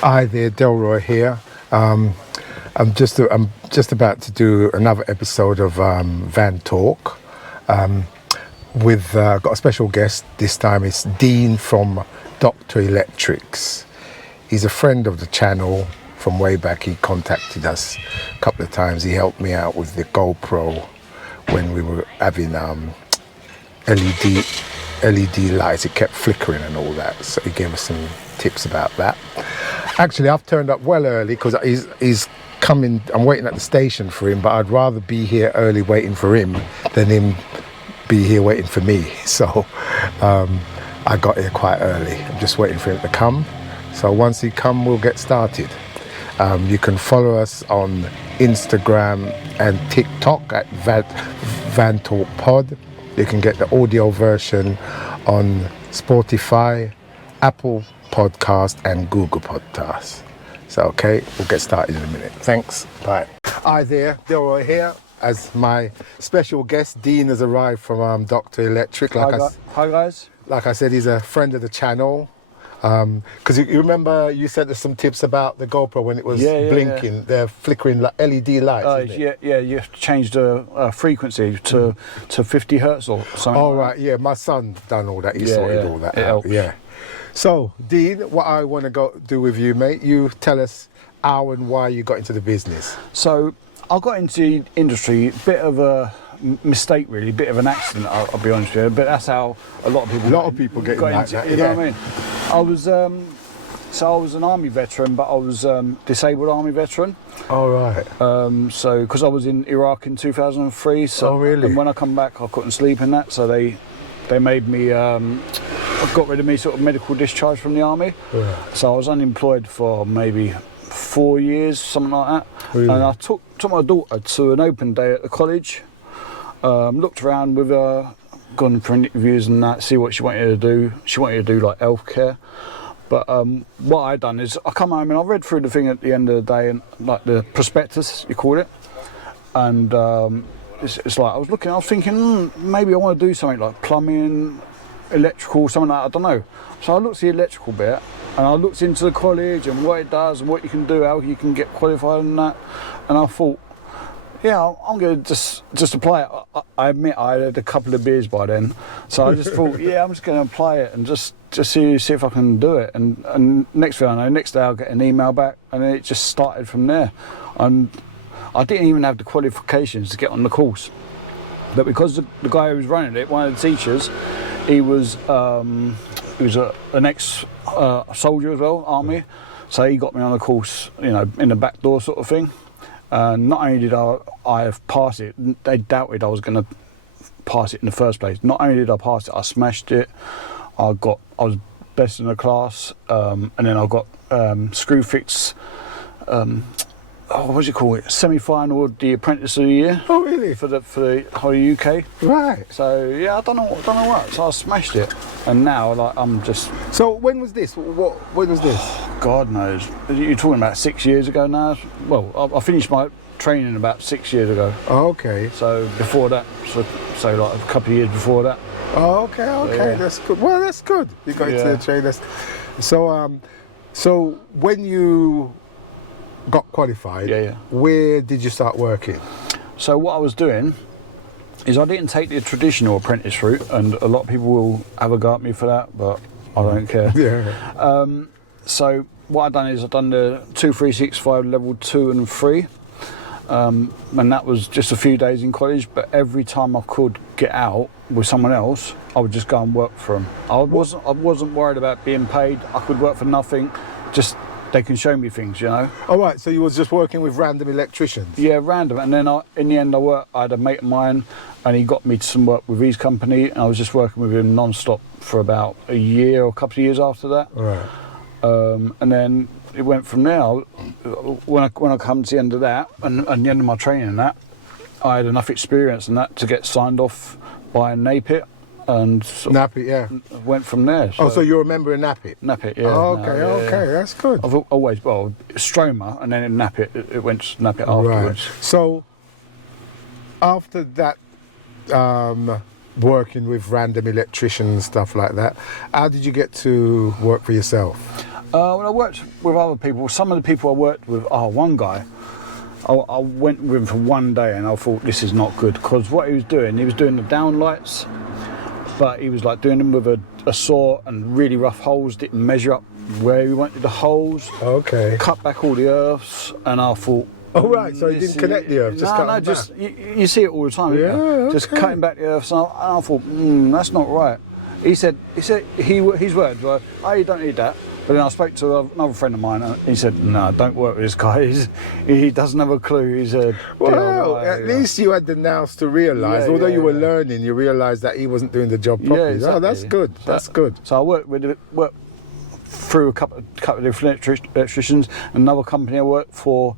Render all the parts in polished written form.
Hi there, Delroy here. I'm just about to do another episode of Van Talk. With got a special guest this time. It's Dean from Dr. Electrics. He's a friend of the channel from way back. He contacted us a couple of times. He helped me out with the GoPro when we were having LED lights. It kept flickering and all that, so he gave us some tips about that. Actually, I've turned up well early because he's coming. I'm waiting at the station for him, but I'd rather be here early waiting for him than him be here waiting for me. So I got here quite early. I'm just waiting for him to come. So once he come, we'll get started. You can follow us on Instagram and TikTok at Van Talk Pod. You can get the audio version on Spotify, Apple Podcast and Google Podcasts. So okay, we'll get started in a minute. Thanks. Bye. Hi there, Delroy here. As my special guest, Dean has arrived from Dr. Electric. Hi guys. Like I said, he's a friend of the channel. Because you remember you sent us some tips about the GoPro when it was blinking, they're flickering LED lights. Yeah, you have to change the frequency to 50 hertz or something. Oh, right, yeah, my son done all that. He sorted all that out. Helps. Yeah. So, Dean, what I want to go do with you, mate, you tell us how and why you got into the business. So, I got into the industry, bit of a mistake really, bit of an accident, I'll be honest with you, but that's how a lot of people get into that, it, you know what I mean? I was I was an army veteran, but I was disabled army veteran. Oh, right. So because I was in Iraq in 2003, so oh, really? And when I come back I couldn't sleep in that, so they made me got rid of me sort of medical discharge from the army. Yeah. So I was unemployed for maybe 4 years, something like that. Really? And I took my daughter to an open day at the college. Looked around with her, gone for interviews and that, see what she wanted to do. She wanted to do like healthcare. But what I done is I come home and I read through the thing at the end of the day, and like the prospectus, you call it. And it's like I was thinking maybe I want to do something like plumbing, electrical, something like that, I don't know. So I looked at the electrical bit and I looked into the college and what it does and what you can do, how you can get qualified and that. And I thought, yeah, I'm going to just apply it. I admit I had a couple of beers by then, so I just thought, yeah, I'm just going to apply it and just see if I can do it. And next thing I know, next day I'll get an email back, and then it just started from there. And I didn't even have the qualifications to get on the course, but because the guy who was running it, one of the teachers, he was an ex-soldier as well, army, so he got me on the course, you know, in the back door sort of thing. And not only did I have passed it, they doubted I was going to pass it in the first place. Not only did I pass it, I smashed it. I was best in the class, and then I got Screwfix. What do you call it? Semi-final, the Apprentice of the Year. Oh, really? For the whole UK. Right. So yeah, I don't know what. So I smashed it, and now like I'm just. So when was this? When was this? God knows. You're talking about 6 years ago now. Well, I finished my training about 6 years ago. Oh, okay. So before that, so like a couple of years before that. Oh, okay, Yeah. that's good. Well, that's good. You got into the trade. So when you got qualified, where did you start working? So what I was doing is I didn't take the traditional apprentice route, and a lot of people will have a go at me for that, but I don't care. Yeah. So what I've done is I've done the 2365 level 2 and 3, and that was just a few days in college, but every time I could get out with someone else, I would just go and work for them. I wasn't worried about being paid. I could work for nothing, just they can show me things, you know. All right, so you was just working with random electricians? Yeah, random. And then in the end I had a mate of mine, and he got me to some work with his company, and I was just working with him non-stop for about a year or a couple of years after that. All right. And then it went from there. When I come to the end of that, and the end of my training and that, I had enough experience and that to get signed off by NAPIT, and NAPIT, went from there. So you're a member of NAPIT? NAPIT, yeah. Oh, okay, that's good. I've always, Stroma, and then in NAPIT, it went to NAPIT afterwards. Right. So after that, working with random electricians, stuff like that, how did you get to work for yourself? When I worked with other people, some of the people I worked with, one guy, I went with him for one day and I thought this is not good, because what he was doing the downlights, but he was like doing them with a saw and really rough holes, didn't measure up where he wanted the holes, Okay. cut back all the earths, and I thought, Oh right, so he didn't connect the earth, just cut them just back. you see it all the time, Yeah, yeah, just okay. cutting back the earths, and I thought, that's not right. He said his words were, "Oh, you don't need that." But then I spoke to another friend of mine, and he said, "No, don't work with this guy. He doesn't have a clue." He said, Well, at least you had the nous to realise, Yeah, although yeah, you were yeah. learning, you realised that he wasn't doing the job properly. Yeah, exactly. Oh, that's good. That's good. So I worked through a couple of different electricians. Another company I worked for,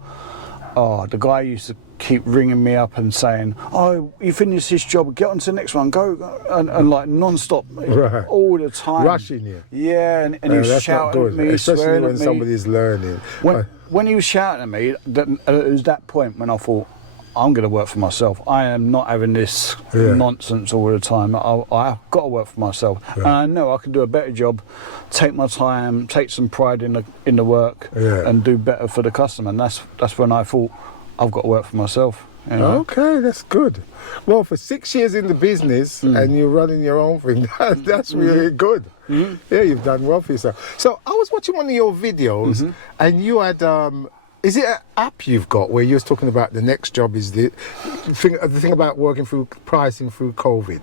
the guy used to keep ringing me up and saying, "Oh, you finished this job, get on to the next one, go," and like non-stop, Right. all the time. Rushing you. Yeah, and he was That's not shouting good, at me, especially swearing when at me. somebody's learning. When he was shouting at me, it was that point when I thought, I'm going to work for myself. I am not having this nonsense all the time. I've got to work for myself. Yeah. And I know I can do a better job, take my time, take some pride in the work, and do better for the customer. And that's when I thought, I've got to work for myself. You know? Okay, that's good. Well, for 6 years in the business and you're running your own thing, that's really good. Yeah, you've done well for yourself. So I was watching one of your videos and you had, is it an app you've got where you was talking about the next job is the thing about working through pricing through COVID?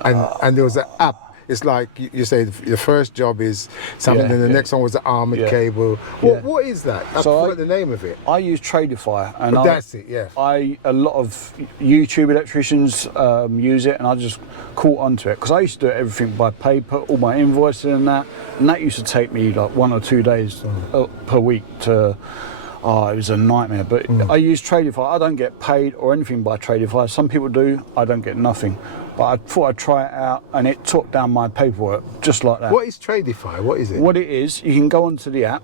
And there was an app. It's like you say your first job is something, then the next one was the armoured cable. What is that? I forgot the name of it. I use Tradify, and That's it, yeah. A lot of YouTube electricians use it, and I just caught onto it because I used to do everything by paper, all my invoicing and that used to take me like 1 or 2 days per week to. Oh, it was a nightmare. But I use Tradify. I don't get paid or anything by Tradify. Some people do. I don't get nothing. But I thought I'd try it out, and it took down my paperwork just like that. What is Tradify? What is it? What it is, you can go onto the app,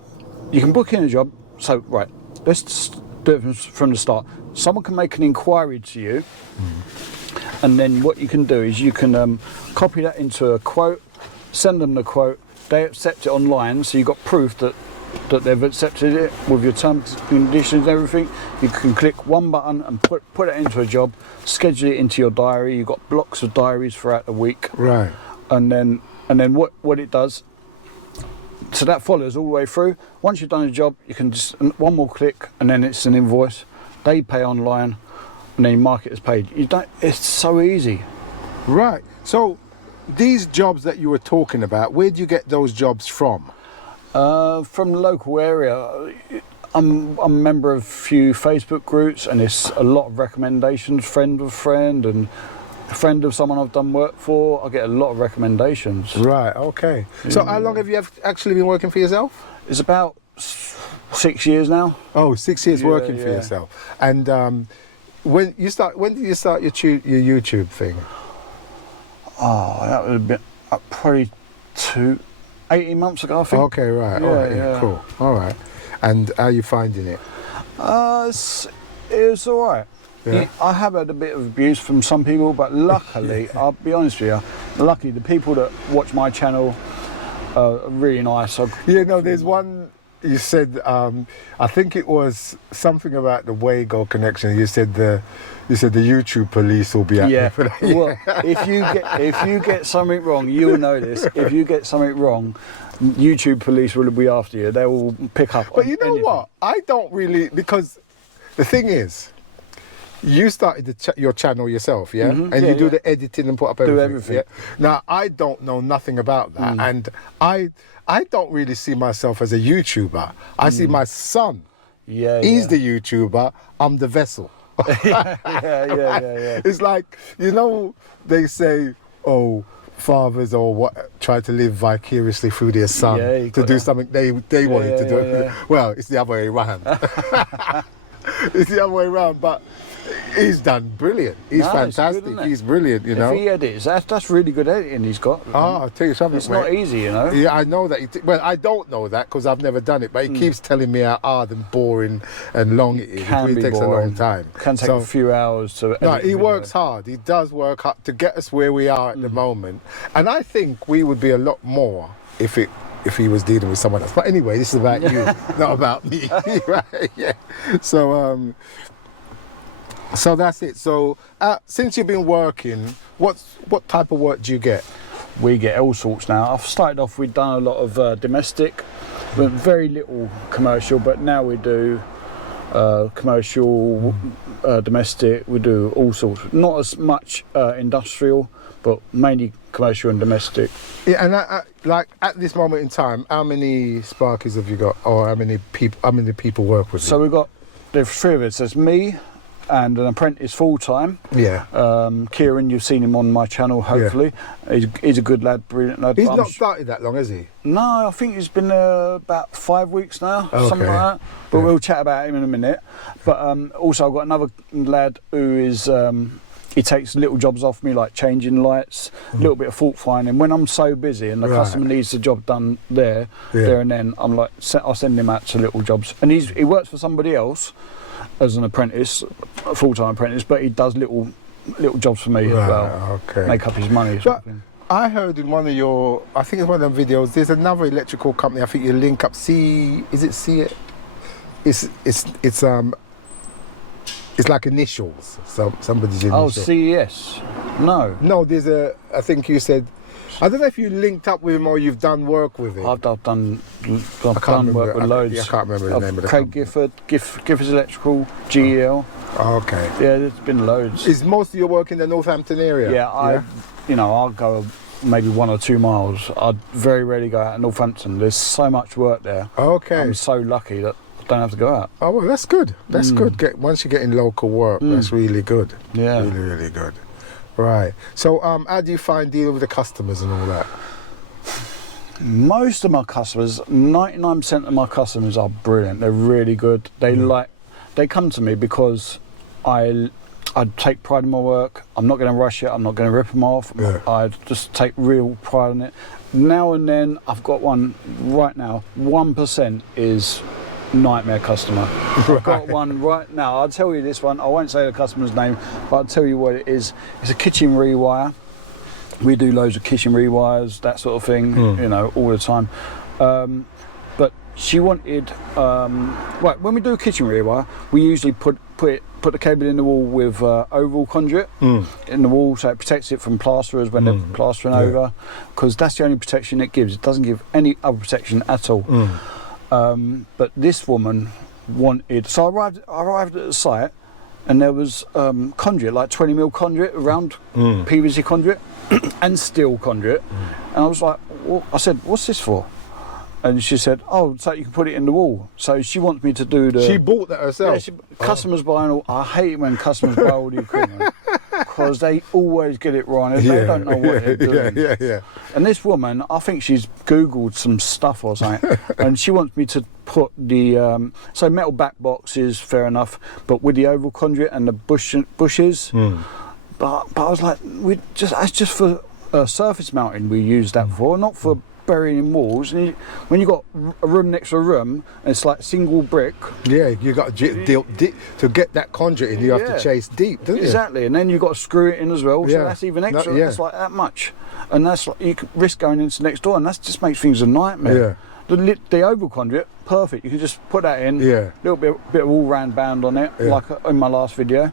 you can book in a job. So, right, let's do it from the start. Someone can make an inquiry to you, and then what you can do is you can copy that into a quote, send them the quote, they accept it online, so you've got proof that they've accepted it with your terms, conditions, everything. You can click one button and put it into a job, schedule it into your diary. You've got blocks of diaries throughout the week. Right. And then what it does, so that follows all the way through. Once you've done a job, you can just one more click and then it's an invoice. They pay online and then you mark it as paid. It's so easy. Right. So these jobs that you were talking about, where do you get those jobs from? From the local area. I'm a member of a few Facebook groups, and it's a lot of recommendations, friend of friend and friend of someone I've done work for. I get a lot of recommendations. Right, okay. So how long have you actually been working for yourself? It's about 6 years now. Oh, 6 years working for yourself. And when did you start your YouTube thing? Oh, that would have been probably 18 months ago, I think. Okay, right. All right, yeah, cool. All right. And how are you finding it? It's all right. Yeah. I have had a bit of abuse from some people, but luckily, I'll be honest with you, luckily the people that watch my channel are really nice. There's one you said, I think it was something about the Wago connection. You said the YouTube police will be at me for that. Well, if you get something wrong, you'll know this. If you get something wrong, YouTube police will be after you. They will pick up. But you know anything. what? I don't really, because the thing is, you started your channel yourself, yeah? And you do the editing and put up everything. Do everything. Yeah? Now, I don't know nothing about that. And I don't really see myself as a YouTuber. I see my son. He's the YouTuber. I'm the vessel. yeah. It's like, they say, oh, fathers or what try to live vicariously through their son to do something they wanted to do. Yeah. Well, it's the other way around. It's the other way around, but he's done brilliant. He's fantastic. Good, he's brilliant, If he edits, that's really good editing he's got. I'll tell you something. It's not easy, Yeah, I know that. Well, I don't know that because I've never done it, but he keeps telling me how hard and boring and long it is. It really takes a long time. Can take a few hours to edit. No, he works hard. He does work hard to get us where we are at the moment. And I think we would be a lot more if if he was dealing with someone else. But anyway, this is about you, not about me. Right? Yeah. So so that's it. So since you've been working, what type of work do you get? We get all sorts now. I've started off, we've done a lot of domestic, but very little commercial, but now we do commercial, domestic, we do all sorts. Not as much industrial, but mainly commercial and domestic. Yeah, and like at this moment in time, how many Sparkies have you got, or how many people work with you? So we've got, there's three of us. There's me and an apprentice full time. Yeah. Kieran, you've seen him on my channel, hopefully. Yeah. He's a good lad, brilliant lad. He's not started that long, has he? No, I think he's been about 5 weeks now, something like that. But we'll chat about him in a minute. But also I've got another lad who is, he takes little jobs off me, like changing lights, a little bit of fault finding. When I'm so busy and the customer needs the job done there and then, I'm like, I'll send him out to little jobs. And he works for somebody else as an apprentice, a full-time apprentice, but he does little jobs for me as well. Okay. Make up his money. But I heard in one of your, I think it's one of them videos, there's another electrical company, I think you link up is it C? It's like initials. So somebody's initials. Oh, CES. No, there's I think you said, I don't know if you linked up with him or you've done work with him. I've done work with loads. I can't remember the name of the Craig company. Gifford's Electrical, GEL. Oh, okay. Yeah, there's been loads. Is most of your work in the Northampton area? Yeah, I'll go maybe 1 or 2 miles. I'd very rarely go out in Northampton. There's so much work there. Okay. I'm so lucky that I don't have to go out. Oh, well, that's good. That's good. Once you get in local work, that's really good. Yeah. Really, really good. Right. So, how do you find dealing with the customers and all that? Most of my customers, 99% of my customers are brilliant. They're really good. They come to me because I take pride in my work. I'm not going to rush it. I'm not going to rip them off. Yeah. I just take real pride in it. Now and then, I've got one right now. 1% is nightmare customer. I've got one right now. I'll tell you this one. I won't say the customer's name, but I'll tell you what it is. It's a kitchen rewire. We do loads of kitchen rewires, that sort of thing, all the time. But she wanted, when we do a kitchen rewire, we usually put the cable in the wall with oval conduit in the wall, so it protects it from plasterers when they're plastering over, because that's the only protection it gives. It doesn't give any other protection at all. But this woman wanted, so I arrived at the site, and there was conduit, like 20mm conduit, round PVC conduit, and steel conduit. And I was like, I said, what's this for? And she said, oh, so you can put it in the wall. So she wants me to do the... She bought that herself? Yeah, customers buying all... I hate it when customers buy all the equipment, because they always get it wrong. They don't know what they're doing. Yeah. And this woman, I think she's Googled some stuff or something, and she wants me to put the... so metal back boxes, fair enough, but with the oval conduit and the bushes. But I was like, that's just for surface mounting we use that for, not for burying in walls. And when you got a room next to a room and it's like single brick, you got to get that conduit in, you have to chase deep, don't you? Exactly. And then you got to screw it in as well, so that's even extra. That's like that much, and that's like, you could risk going into next door, and that just makes things a nightmare. The oval conduit, perfect. You can just put that in, little bit of all round band on it, like in my last video,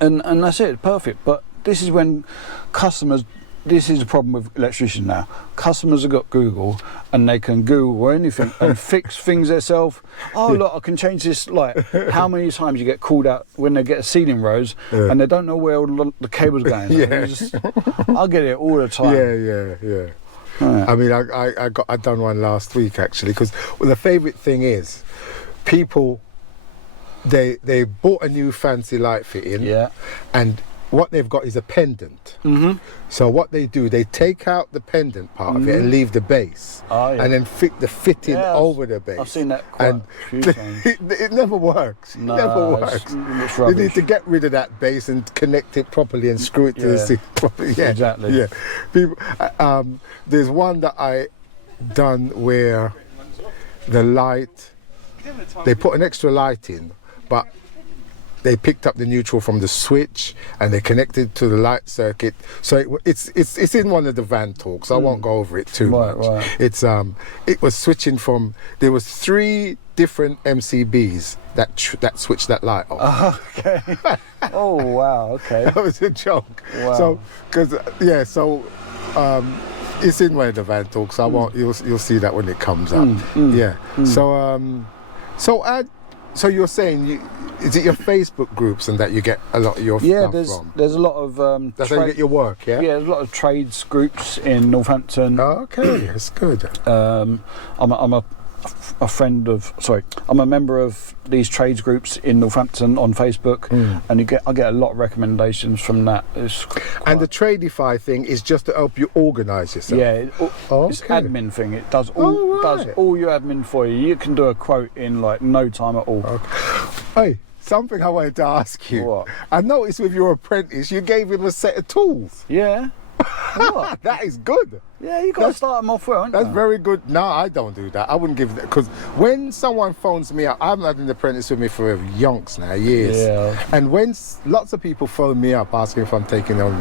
and that's it, perfect. But this is when customers... This is the problem with electricians now. Customers have got Google, and they can Google anything and fix things themselves. Oh, look, I can change this. Like, how many times you get called out when they get a ceiling rose and they don't know where all the cable's going? I get it all the time. Yeah. Right. I mean, I done one last week actually, because the favourite thing is people. They bought a new fancy light fitting. And what they've got is a pendant. So what they do, they take out the pendant part of it and leave the base, and then fit the fitting over the base. I've seen that quite a few times. It never works. No, it never works. It's you need to get rid of that base and connect it properly and screw it to the seat properly. Exactly. Yeah. People, there's one that I done where the light, they put an extra light in, but they picked up the neutral from the switch and they connected to the light circuit. So it's in one of the van talks. I won't go over it too much. Right. It was switching from, there was 3 different MCBs that switched that light off. Oh, okay. Oh wow. Okay. That was a joke. Wow. So it's in one of the van talks. I won't. You'll see that when it comes up. Yeah. So you're saying is it your Facebook groups and that you get a lot of your stuff from? There's a lot of That's how you get your work, yeah? Yeah, there's a lot of trades groups in Northampton. Oh, okay, that's good. I'm a member of these trades groups in Northampton on Facebook, and I get a lot of recommendations from that. And the Tradify thing is just to help you organise yourself. Yeah, it's admin thing. It does all your admin for you. You can do a quote in like no time at all. Okay. Hey, something I wanted to ask you. What? I noticed with your apprentice, you gave him a set of tools. Yeah. What? That is good. Yeah, you got to start them off well, haven't That's you? very good. No, I don't do that. I wouldn't give that, because when someone phones me up, I haven't had an apprentice with me for yonks now, years. Yeah. And when lots of people phone me up asking if I'm taking on,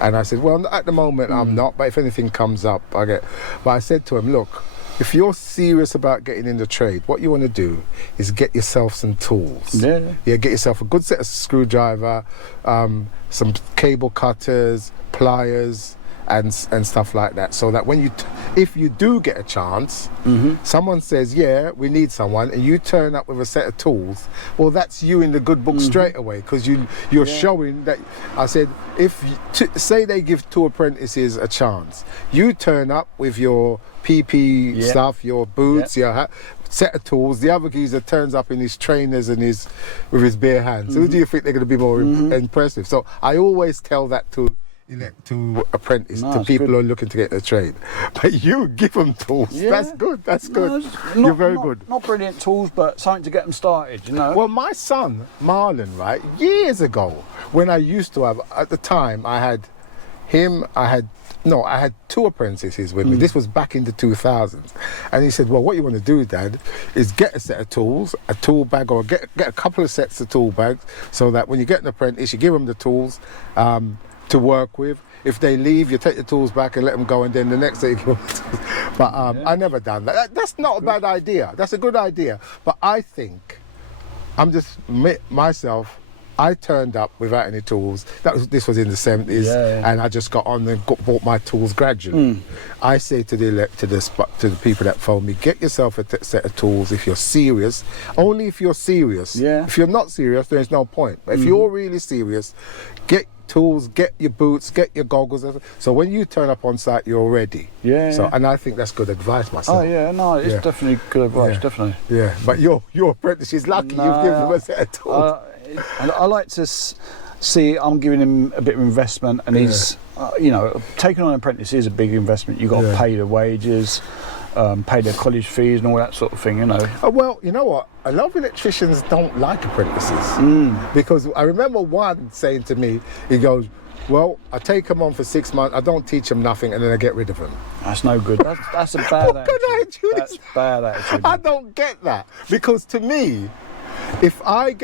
and I said, well, at the moment I'm not, but if anything comes up, But I said to him, look, if you're serious about getting in the trade, what you want to do is get yourself some tools. Yeah. Yeah, get yourself a good set of screwdriver, some cable cutters, pliers, and stuff like that, so that when if you do get a chance, someone says, yeah, we need someone, and you turn up with a set of tools, well, that's you in the good book straight away, because you're showing that. I said, say they give 2 apprentices a chance, you turn up with your PP stuff, your boots, your set of tools, the other geezer turns up in his trainers and with his bare hands. Who do you think they're going to be more impressive? So I always tell that to apprentice, to people who are looking to get a trade. But you give them tools. Yeah. That's good. That's good. You're very good. Not brilliant tools, but something to get them started, you know. Well, my son Marlon, right, years ago, when I used to have, at the time I had 2 apprentices with me. This was back in the 2000s. And he said, well, what you want to do, Dad, is get a set of tools, a tool bag, or get a couple of sets of tool bags, so that when you get an apprentice, you give them the tools to work with. If they leave, you take the tools back and let them go, and then the next day you give them the tools. But I never done that. That's not a bad idea. That's a good idea. But I think, myself, I turned up without any tools. This was in the 70s, and I just got on and bought my tools gradually. I say to the people that phone me, get yourself a set of tools if you're serious. Only if you're serious. Yeah. If you're not serious, there's no point. But if you're really serious, get tools, get your boots, get your goggles. So when you turn up on site, you're ready. Yeah. So, and I think that's good advice myself. Oh yeah, no, it's definitely good advice, definitely. Yeah, but your apprentice is lucky you've given him a set of tools. I like to see I'm giving him a bit of investment, and he's, taking on an apprentice is a big investment. You've got to pay the wages, pay their college fees and all that sort of thing, you know. Well, you know what? A lot of electricians don't like apprentices. Because I remember one saying to me, he goes, well, I take them on for 6 months, I don't teach them nothing, and then I get rid of them. That's no good. That's a bad attitude. That's bad attitude. I don't get that. Because to me, I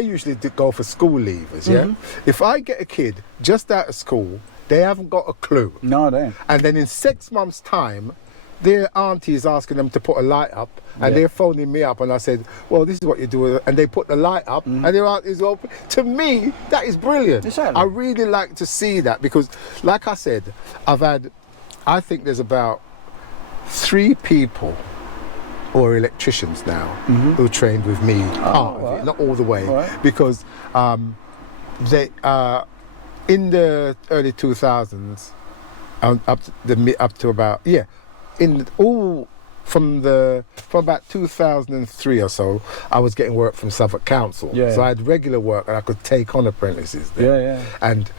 usually go for school leavers, yeah? If I get a kid just out of school, they haven't got a clue. No, they ain't. And then in 6 months' time, their auntie is asking them to put a light up, and they're phoning me up, and I said, well, this is what you do, and they put the light up, and their auntie is open. To me, that is brilliant. Exactly. I really like to see that, because, like I said, I think there's about 3 people who are electricians now who trained with me, part of it, not all the way, because they in the early 2000s, up to about from about 2003 or so, I was getting work from Suffolk Council. So I had regular work, and I could take on apprentices there. And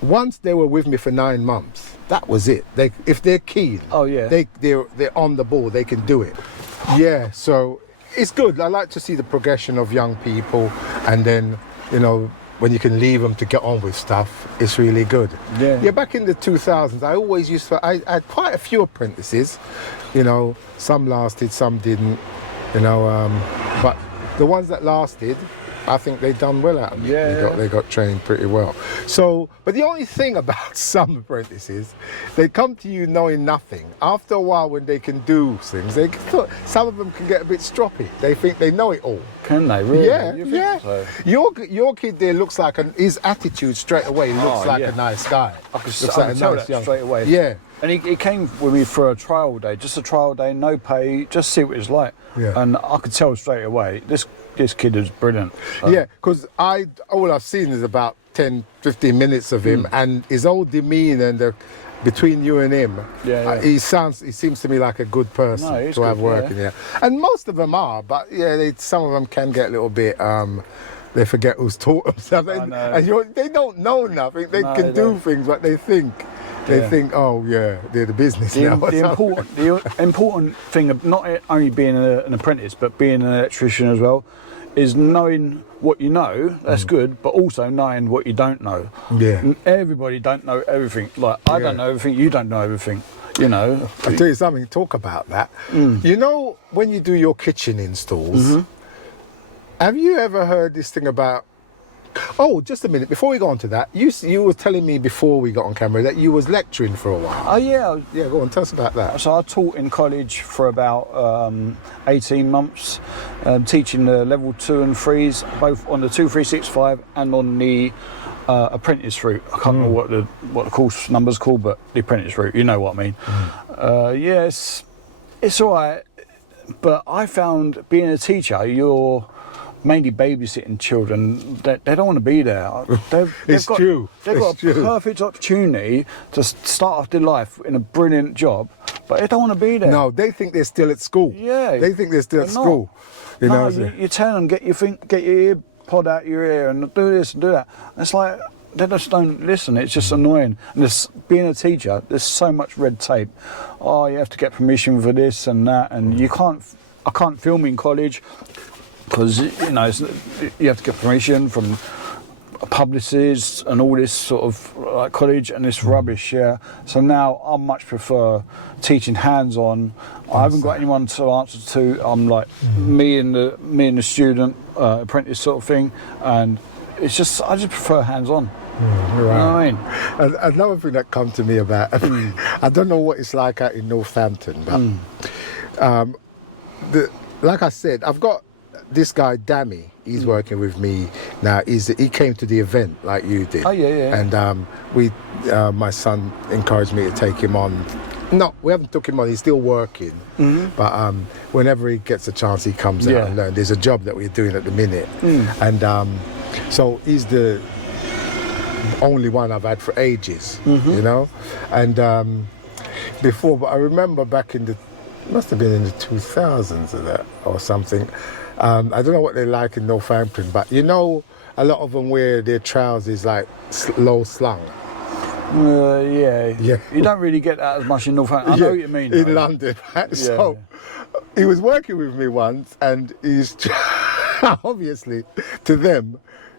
once they were with me for 9 months, that was it. If they're keen, they're on the ball. They can do it. Yeah, so it's good. I like to see the progression of young people, and then when you can leave them to get on with stuff, it's really good. Yeah. Back in the 2000s, I had quite a few apprentices. Some lasted, some didn't. But the ones that lasted, I think they done well out of it. Yeah. They got trained pretty well. So, but the only thing about some apprentices, they come to you knowing nothing. After a while, when they can do things, some of them can get a bit stroppy. They think they know it all. Can they really? Yeah, You think yeah. so? Your kid there looks like his attitude straight away looks like a nice guy. I could Looks tell that straight away. Yeah. And he came with me for a trial day, just a trial day, no pay, just see what it's like. Yeah. And I could tell straight away, this kid is brilliant. Yeah, because all I've seen is about 10, 15 minutes of him, and his whole demeanour and between you and him, he seems to me like a good person to have working here. And most of them are, but some of them can get a little bit. They forget who's taught them something, and they don't know nothing. They can do things, but they think. They think, oh yeah, they're the business now. The important thing of not only being an apprentice, but being an electrician as well, is knowing what you know. That's good, but also knowing what you don't know. Yeah. And everybody don't know everything. Like I don't know everything. You don't know everything. You know. I'll tell you something. Talk about that. You know, when you do your kitchen installs, have you ever heard this thing about? Oh, just a minute. Before we go on to that, you were telling me before we got on camera that you was lecturing for a while. Oh yeah. Yeah, go on. Tell us about that. So I taught in college for about 18 months, teaching the level 2 and 3s, both on the 2365 and on the apprentice route. I can't remember what the course number's called, but the apprentice route. You know what I mean? Yes, it's all right. But I found being a teacher, you're mainly babysitting children. They don't want to be there. They've got a perfect opportunity to start off their life in a brilliant job, but they don't want to be there. No, they think they're still at school. Yeah, they think they're still at school. You know, you tell them get your ear pod out your ear and do this and do that. And it's like they just don't listen. It's just annoying. And being a teacher, there's so much red tape. Oh, you have to get permission for this and that, and you can't. I can't film in college. Because you have to get permission from publicists and all this sort of college and this rubbish. Yeah. So now I much prefer teaching hands-on. I haven't got anyone to answer to. I'm like me and the student apprentice sort of thing, and I just prefer hands-on. Right. You know what I mean? Another thing that come to me about I don't know what it's like out in Northampton, but like I said, I've got this guy Dammy, he's working with me now. He came to the event like you did. Oh yeah. And my son encouraged me to take him on. No, we haven't took him on. He's still working. But whenever he gets a chance, he comes out and learns. There's a job that we're doing at the minute, and so he's the only one I've had for ages. You know, and before, but I remember back in must have been in the 2000s or something. I don't know what they're like in Northampton, but you know, a lot of them wear their trousers like low slung. Yeah. You don't really get that as much in Northampton. I know what you mean. In London, right? So he was working with me once, and he's obviously to them,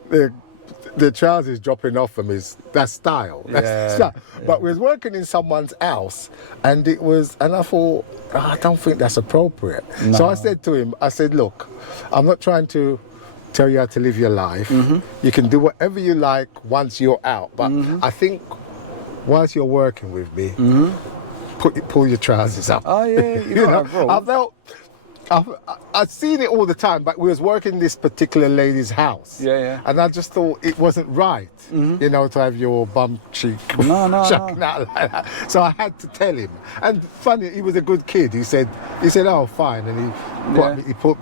the trousers dropping off them that's style. That's style. But we was working in someone's house, and I thought, I don't think that's appropriate. No. So I said to him, look, I'm not trying to tell you how to live your life. You can do whatever you like once you're out. But I think whilst you're working with me, pull your trousers up. Oh yeah, you know, I've seen it all the time, but we was working in this particular lady's house. Yeah. And I just thought it wasn't right, you know, to have your bum cheek no. out like that. So I had to tell him. And funny, he was a good kid. He said, oh, fine. And he put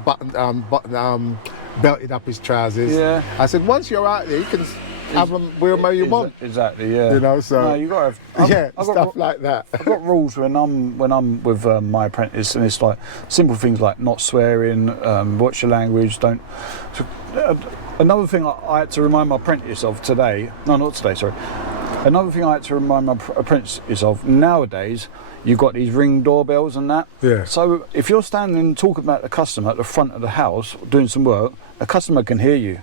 belted up his trousers. Yeah. I said, once you're out there, you can have them wherever you want. Exactly, yeah. You know, so no, you got to have stuff like that. I've got rules when I'm with my apprentice, and it's like simple things like not swearing, watch your language, don't. Another thing I had to remind my apprentice of today. No, not today. Sorry. Another thing I had to remind my apprentice of nowadays. You've got these Ring doorbells and that. Yeah. So if you're standing and talking about the customer at the front of the house doing some work, the customer can hear you.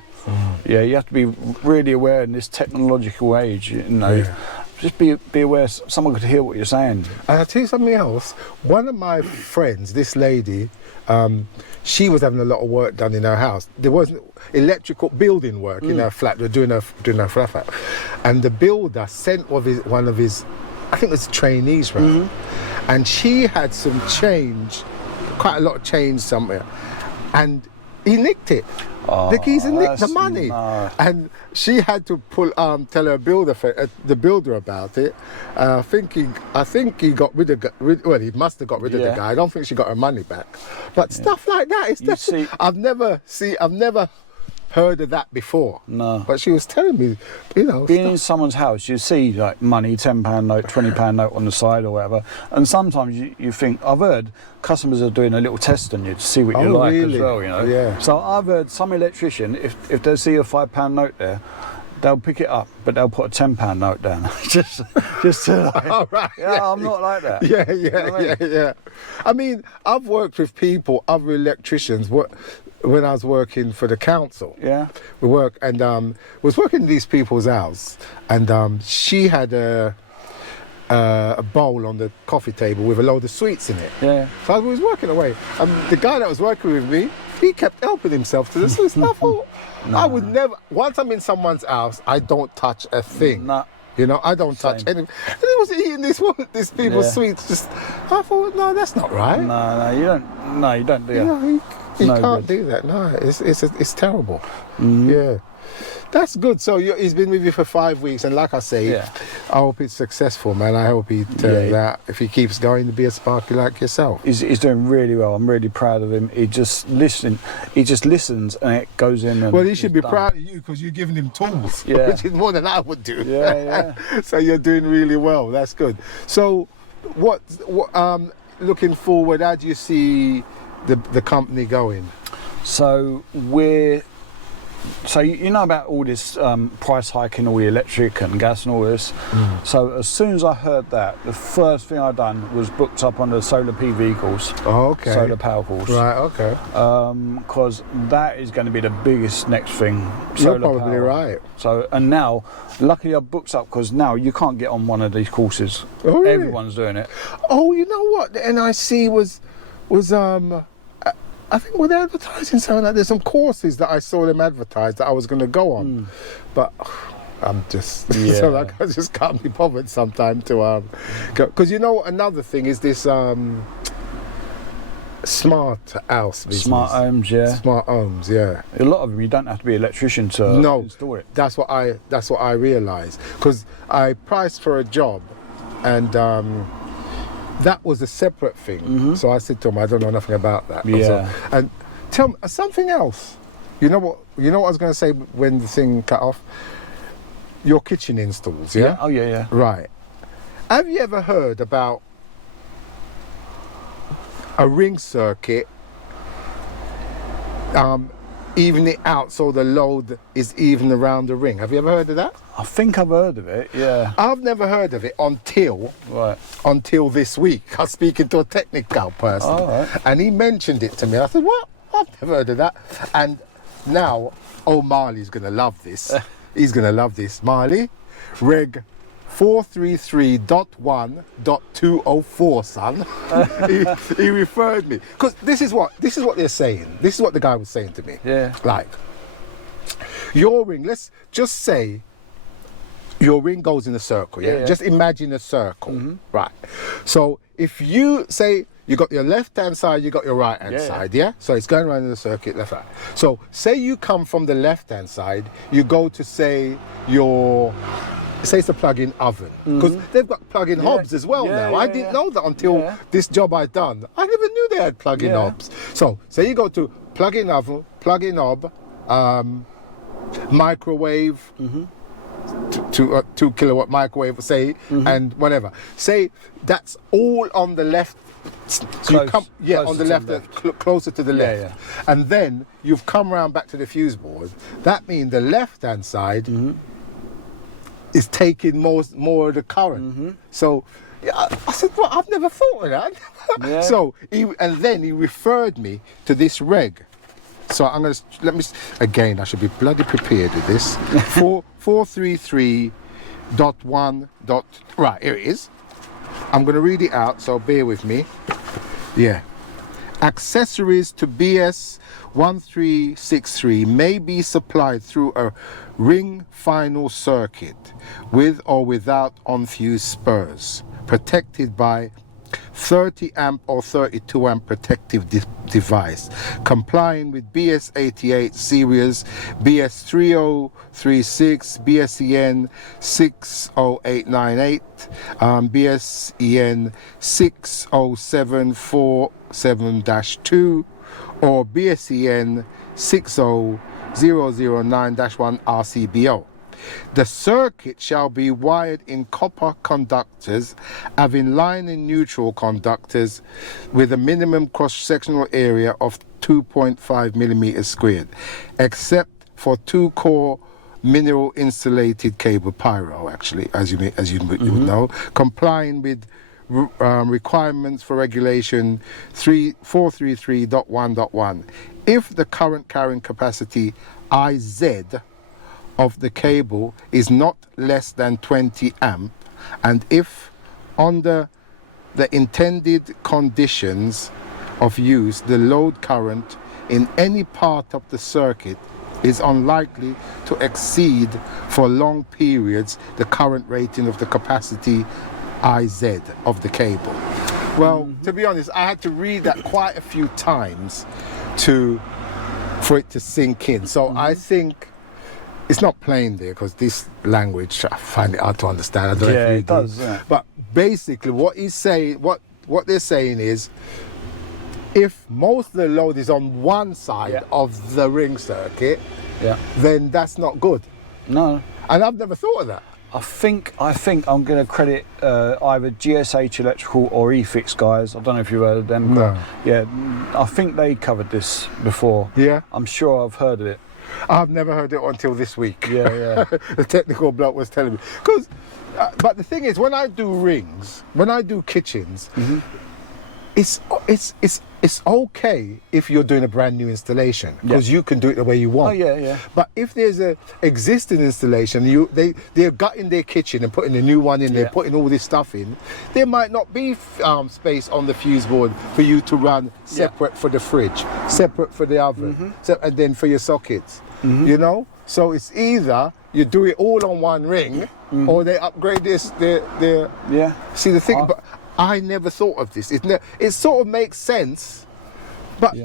Yeah, you have to be really aware in this technological age, you know. just be aware. Someone could hear what you're saying. And I'll tell you something else. One of my friends, this lady, she was having a lot of work done in her house. There wasn't electrical building work in her flat. They're doing her flat, and the builder sent one of his, I think it was trainees round, and she had some change, quite a lot of change somewhere, and he nicked it. The geezer nicked the money, and she had to tell her the builder about it. I think he got rid of. Well, he must have got rid of the guy. I don't think she got her money back. But stuff like that, I've never heard of that before. No. But she was telling me, being in someone's house, you see like money, £10 note, £20 note on the side or whatever, and sometimes you think, I've heard customers are doing a little test on you to see what you like as well, Yeah. So I've heard some electrician, if they see a £5 note there, they'll pick it up, but they'll put a £10 note down. just to like, oh, right. I'm not like that. Yeah. You know I mean, I've worked with people, other electricians, when I was working for the council. Yeah. We work and was working in these people's house, and she had a bowl on the coffee table with a load of sweets in it. Yeah. So I was working away. The guy that was working with me, he kept helping himself to the sweets. I thought, I would never. Once I'm in someone's house, I don't touch a thing. Nah. I don't touch anything. And he was eating these people's sweets. Just, I thought, no, that's not right. No, you don't. No, you don't do that. You can't do that. No, it's terrible. Yeah, that's good. So he's been with you for 5 weeks, and like I say, I hope it's successful, man. I hope he turns out, if he keeps going, to be a sparky like yourself. He's doing really well. I'm really proud of him. He just listens, and it goes in. And well, he should be proud of you because you're giving him tools, which is more than I would do. Yeah. So you're doing really well. That's good. So, what looking forward, how do you see the company going? So you know about all this price hiking, all the electric and gas and all this. So as soon as I heard that, the first thing I done was booked up on the solar PV course. Oh, okay. Solar power course. Right, okay. Because that is going to be the biggest next thing. You're probably right. So, and now, luckily I've booked up because now you can't get on one of these courses. Oh, really? Everyone's doing it. Oh, you know what? The NIC was I think were they advertising something like there's some courses that I saw them advertise that I was going to go on, but I'm just so like I just can't be bothered sometime to go, because another thing is this smart house business. Smart homes, yeah. Smart homes, yeah. A lot of them you don't have to be an electrician to install it. That's what I realised, because I priced for a job, and that was a separate thing. So I said to him, I don't know nothing about that. Yeah. And tell me something else. You know what I was going to say when the thing cut off? Your kitchen installs, yeah? Oh, yeah. Right. Have you ever heard about a ring circuit, even it out so the load is even around the ring? Have you ever heard of that? I think I've heard of it, yeah. I've never heard of it until this week. I was speaking to a technical person, and he mentioned it to me. I said, what? I've never heard of that. And now, Marley's going to love this. He's going to love this. Marley, Reg 433.1.204, son. he referred me. Because this is what they're saying. This is what the guy was saying to me. Yeah. Like, your ring, let's just say your ring goes in a circle, yeah? Just imagine a circle, right? So if you say you got your left-hand side, you got your right-hand side, yeah? So it's going around in the circuit, left, right. So say you come from the left-hand side, you go to say it's a plug-in oven, because they've got plug-in hobs as well now. I didn't know that until this job I done. I never knew they had plug-in hobs. So say you go to plug-in oven, plug-in hob, microwave, 2 kilowatt microwave, say, and whatever. Say that's all on the left. So you come, on the left, closer to the left, and then you've come around back to the fuse board. That means the left-hand side is taking more of the current. So I said, well, I've never thought of that. So then he referred me to this reg. So I'm gonna I should be bloody prepared with this. 433 Right, here it is. I'm going to read it out, so bear with me. Yeah. Accessories to BS 1363 may be supplied through a ring final circuit with or without on-fuse spurs, protected by 30 amp or 32 amp protective device, complying with BS 88 series, BS 3036, BSEN 60898, BSEN 60747-2, or BSEN 60009-1 RCBO. The circuit shall be wired in copper conductors, having line and neutral conductors with a minimum cross-sectional area of 2.5 millimeters squared, except for 2-core mineral insulated cable pyro, actually, as you would know, complying with requirements for regulation 433.1.1. If the current carrying capacity IZ of the cable is not less than 20 amp, and if under the intended conditions of use the load current in any part of the circuit is unlikely to exceed for long periods the current rating of the capacity IZ of the cable. Well, to be honest, I had to read that quite a few times for it to sink in. So I think it's not plain there, because this language, I find it hard to understand. I don't know if you it does. Yeah. But basically, what they're saying is, if most of the load is on one side of the ring circuit, then that's not good. No. And I've never thought of that. I think I'm going to credit either GSH Electrical or eFix guys. I don't know if you've heard of them. No. Yeah, I think they covered this before. Yeah. I'm sure I've heard of it. I've never heard it until this week. Yeah. The technical bloke was telling me. But the thing is, when I do rings, when I do kitchens, it's okay if you're doing a brand new installation, because you can do it the way you want. Oh yeah. But if there's a existing installation, they're gutting their kitchen and putting a new one in, they're putting all this stuff in, there might not be space on the fuse board for you to run separate for the fridge, separate for the oven, and then for your sockets. You know, so it's either you do it all on one ring, or they upgrade this. See the thing, but I never thought of this. It sort of makes sense, but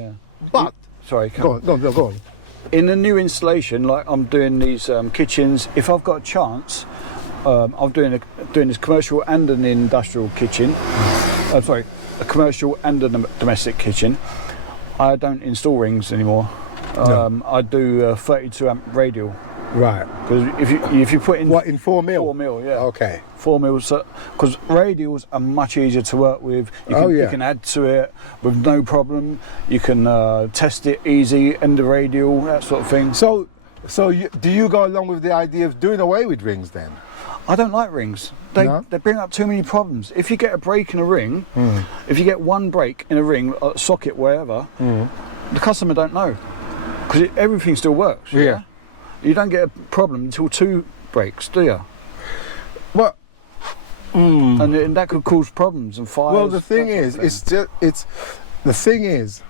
sorry, go on. In a new installation, like I'm doing these kitchens, if I've got a chance, I'm doing this commercial and an industrial kitchen. A commercial and a domestic kitchen. I don't install rings anymore. I do 32 amp radial. Right. Because if you put in in 4 mil? 4 mil, yeah. Okay. 4 mils, because radials are much easier to work with. You can add to it with no problem. You can test it easy, end the radial, that sort of thing. So do you go along with the idea of doing away with rings then? I don't like rings. They bring up too many problems. If you get a break in a ring, if you get one break in a ring, a socket, wherever, the customer don't know, because everything still works. Yeah. You don't get a problem until 2 breaks, do you? Well, and that could cause problems and fires. Well, the thing is,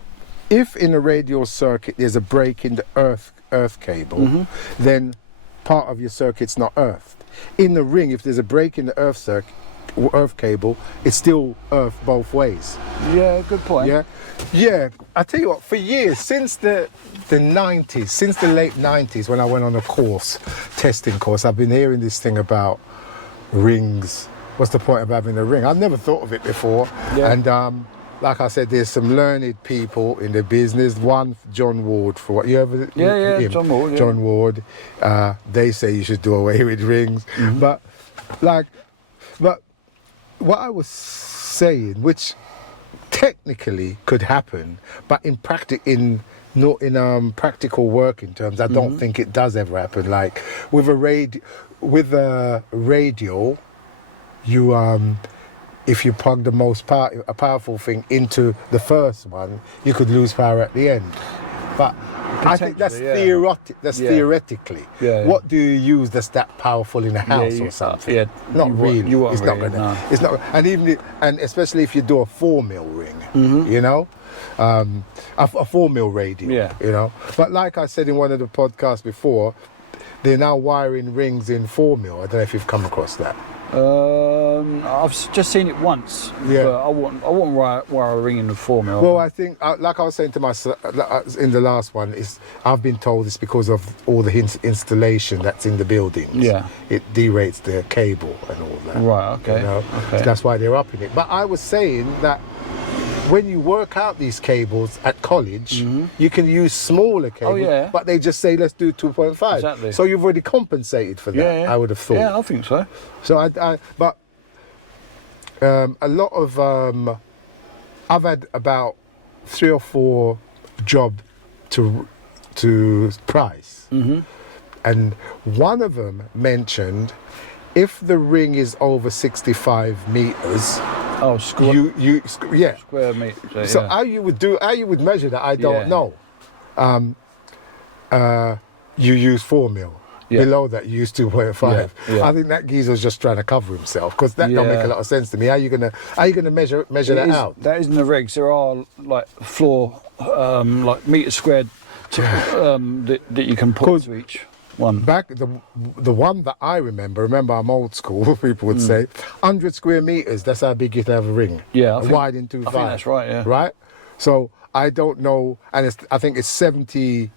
if in a radial circuit there's a break in the earth cable, then part of your circuit's not earthed. In the ring, if there's a break in the earth cable, it's still earth both ways. Yeah, good point. Yeah. I tell you what, for years, since the 90s, since the late 90s, when I went on a testing course, I've been hearing this thing about rings. What's the point of having a ring? I've never thought of it before. Yeah. And like I said, there's some learned people in the business. One, John Ward, for what you ever... Yeah, John Ward. Yeah. John Ward. They say you should do away with rings. But what I was saying, which technically could happen, but in practical working terms, I don't think it does ever happen. Like with a radial, you if you plug the most powerful thing into the first one, you could lose power at the end. But I think that's Potentially, theoretically. Yeah. What do you use that's that powerful in a house or something? Yeah, Not really. You won't it's really, not gonna. no. It's not. And and especially if you do a 4mm ring, Mm-hmm. you know, a 4mm radial. Yeah. You know. But like I said in one of the podcasts before, they're now wiring rings in 4mm. I don't know if you've come across that. I've just seen it once. Yeah. But I wouldn't wire a ring in the 4mm. Well, I think, like I was saying to myself in the last one, is I've been told it's because of all the installation that's in the buildings. Yeah. It derates the cable and all that. Right, okay. You know? Okay. So that's why they're upping it. But I was saying that when you work out these cables at college, you can use smaller cables, yeah. but they just say, let's do 2.5. Exactly. So you've already compensated for that, Yeah. I would have thought. Yeah, I think so. So but a lot of I've had about 3 or 4 jobs to price, and one of them mentioned if the ring is over 65 meters. Oh, square meter. So yeah. how you would measure that, I don't know. You use 4mm. Yeah. Below that, you use 2.5. Yeah. I think that geezer's just trying to cover himself because that don't make a lot of sense to me. How you gonna measure that out? That isn't the regs. There are like floor, like meter squared, that you can put to each one. Back the one that I remember I'm old school. People would say 100 square meters. That's how big you have a ring. Yeah, wide in 2.5. I think that's right. Yeah. Right. So I don't know, and I think it's 70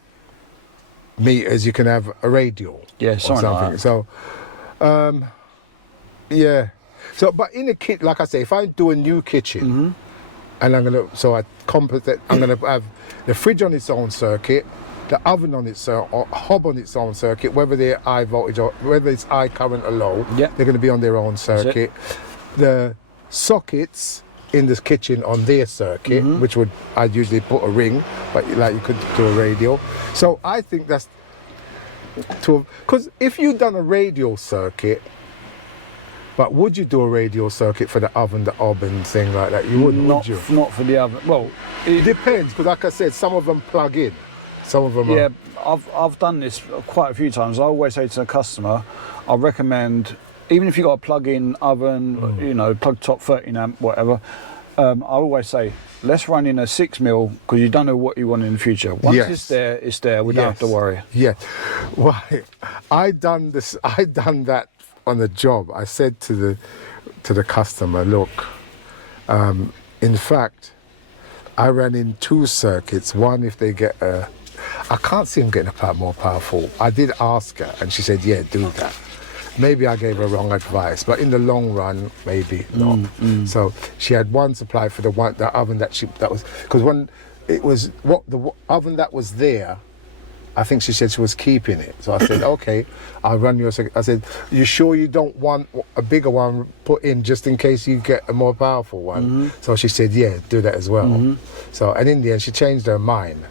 meters. You can have a radial. Yeah, something like that. So, yeah. So, but in a kit, like I say, if I do a new kitchen, and I'm gonna have the fridge on its own circuit, the oven on its own, or hob on its own circuit, whether they're high voltage or whether it's high current or low, they're going to be on their own circuit. The sockets in the kitchen on their circuit, which I'd usually put a ring, but like you could do a radial. So I think that's because if you've done a radial circuit, but would you do a radial circuit for the oven, the hob and thing like that? You wouldn't, would you? Not for the oven. Well, it depends, because like I said, some of them plug in. Some of them yeah, I've done this quite a few times. I always say to the customer, I recommend, even if you've got a plug-in oven, you know, plug top 13 amp, whatever, I always say, let's run in a 6mm, because you don't know what you want in the future. Once it's there, we don't have to worry. Yeah. Why? I done that on the job. I said to the customer, look, in fact, I ran in 2 circuits. One, if they get I can't see them getting a more powerful. I did ask her, and she said, yeah, do that. Maybe I gave her wrong advice, but in the long run, maybe not. So she had one supply for the oven that was, because when it was the oven that was there, I think she said she was keeping it. So I said, okay, I'll run your circuit. I said, you sure you don't want a bigger one put in just in case you get a more powerful one? So she said, yeah, do that as well. So, and in the end, she changed her mind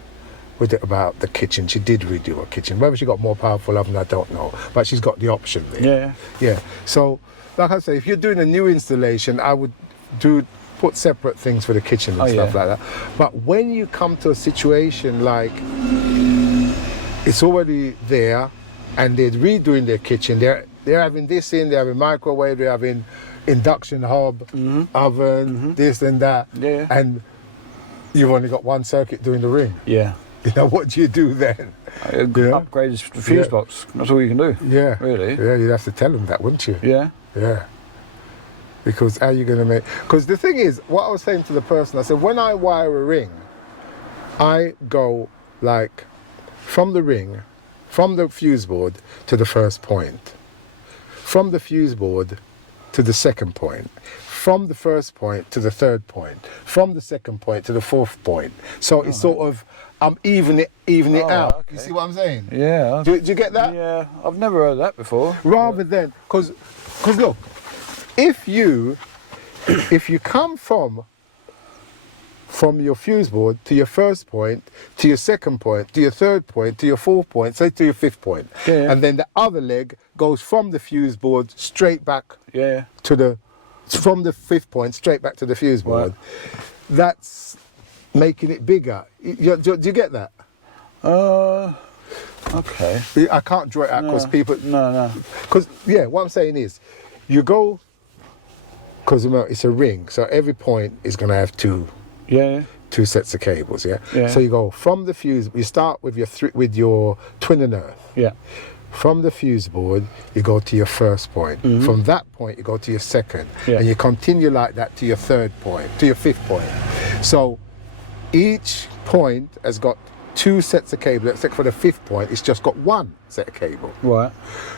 with it about the kitchen. She did redo her kitchen. Whether she got more powerful oven, I don't know. But she's got the option there. Yeah. So, like I say, if you're doing a new installation, I would put separate things for the kitchen and stuff like that. But when you come to a situation like it's already there and they're redoing their kitchen, they're having this in, they're having microwave, they're having induction hob, oven, this and that, and you've only got one circuit doing the ring. You know, what do you do then? Upgrade the fuse box. That's all you can do. Yeah. Really? Yeah, you'd have to tell them that, wouldn't you? Yeah. Yeah. Because how are you going to make... Because the thing is, what I was saying to the person, I said, when I wire a ring, I go like from the ring, from the fuse board to the first point, from the fuse board to the second point, from the first point to the third point, from the second point to the fourth point. So it's sort of, I'm evening it out. Okay. You see what I'm saying? Yeah. Do you get that? Yeah, I've never heard that before. Rather than, because look, if you come from your fuse board to your first point, to your second point, to your third point, to your fourth point, say to your fifth point, and then the other leg goes from the fuse board straight back from the fifth point straight back to the fuse board. That's making it bigger. Do you get that? Okay. I can't draw it out because people. No. Because what I'm saying is, you go. Because it's a ring, so every point is going to have two sets of cables. Yeah. So you go from the fuse. You start with your twin and earth. Yeah. From the fuse board, you go to your first point. From that point, you go to your second, and you continue like that to your third point, to your fifth point. So each point has got two sets of cable, except for the fifth point, it's just got one set of cable. Right.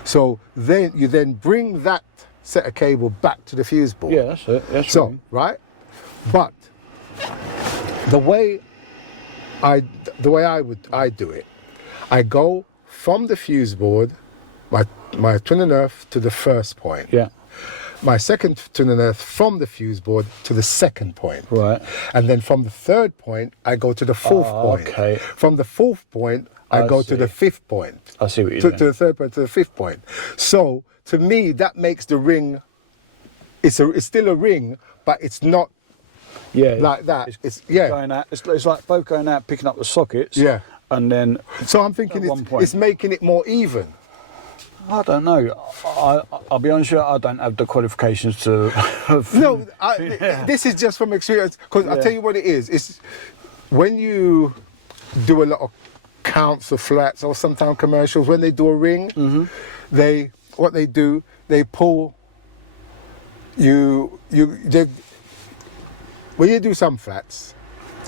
So then you bring that set of cable back to the fuse board. Yeah, that's it. That's so right. But the way I do it, I go from the fuse board, my twin and earth to the first point. Yeah. My second twin and earth from the fuse board to the second point. Right. And then from the third point, I go to the fourth point. Okay. From the fourth point, I go to the fifth point. I see what you're to the third point, to the fifth point. So to me, that makes the ring. It's still a ring, but it's not. Like that. It's going out. It's like both going out, picking up the sockets. Yeah. And then. So I'm thinking it's making it more even. I don't know. I'll be honest with you, I don't have the qualifications to. No, this is just from experience. Because I'll tell you what it is. It's when you do a lot of council flats or sometimes commercials, when they do a ring, they pull. When you do some flats,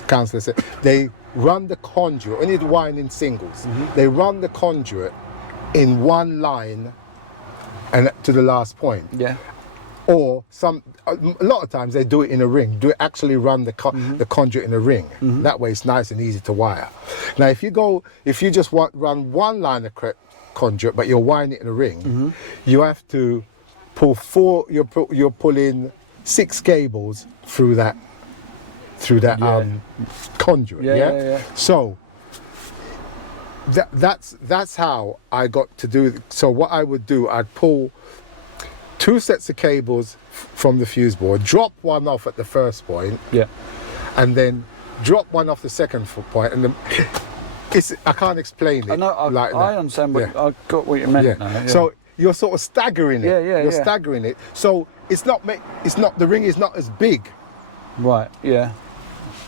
councillors say they run the conduit. When you wind in singles, they run the conduit in one line and to the last point. Yeah. Or a lot of times they do it in a ring. Actually run the conduit in a ring. That way it's nice and easy to wire. Now if you just run one line of conduit but you're wiring it in a ring, you have to pull you're pulling 6 cables through that conduit. Yeah. So that's how I got to do it. So what I would do, I'd pull 2 sets of cables from the fuse board, drop one off at the first point, and then drop one off the second point, and I can't explain it. I understand. I got what you meant. Now, So you're sort of staggering it. You're staggering it. So the ring is not as big. Right. Yeah.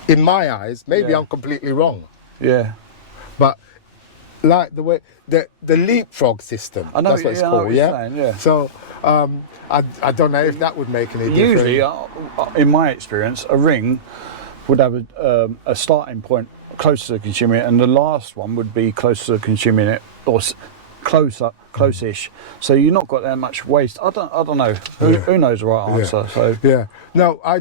In my eyes, maybe I'm completely wrong. Yeah. But like the way the leapfrog system. I know. That's what it's called. What you're saying, yeah. So I don't know if that would make any difference. Usually, in my experience, a ring would have a starting point close to the consumer unit, and the last one would be close to the consumer unit, or close-ish. So you've not got that much waste. I don't know. Who knows the right answer? So no, I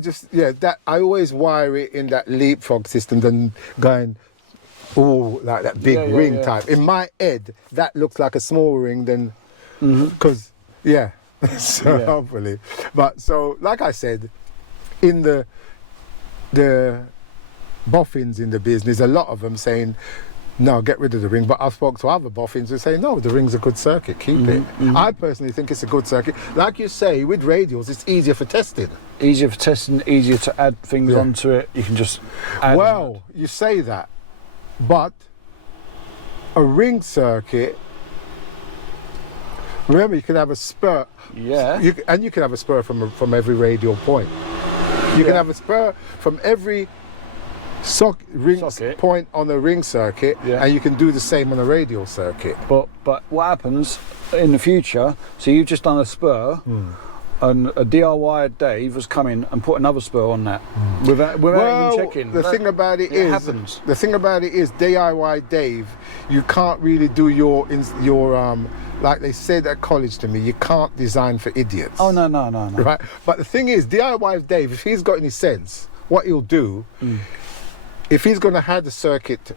always wire it in that leapfrog system than going like that big ring type. In my head, that looks like a small ring than because hopefully. But so like I said, in the boffins in the business, a lot of them saying, no, get rid of the ring. But I've spoke to other boffins who say, no, the ring's a good circuit, keep it. I personally think it's a good circuit. Like you say, with radials, it's easier for testing. Easier for testing, easier to add things onto it. You can just add. Well, you say that, but a ring circuit, remember, you can have a spur. Yeah. You can have a spur from every radial point. You can have a spur from every socket point on a ring circuit, and you can do the same on a radial circuit. But what happens in the future? So you've just done a spur, and a DIY Dave has come in and put another spur on that without even checking. The thing about it is, DIY Dave, you can't really do your like they said at college to me, you can't design for idiots. Oh no. Right, but the thing is, DIY Dave, if he's got any sense, what he'll do. If he's going to have the circuit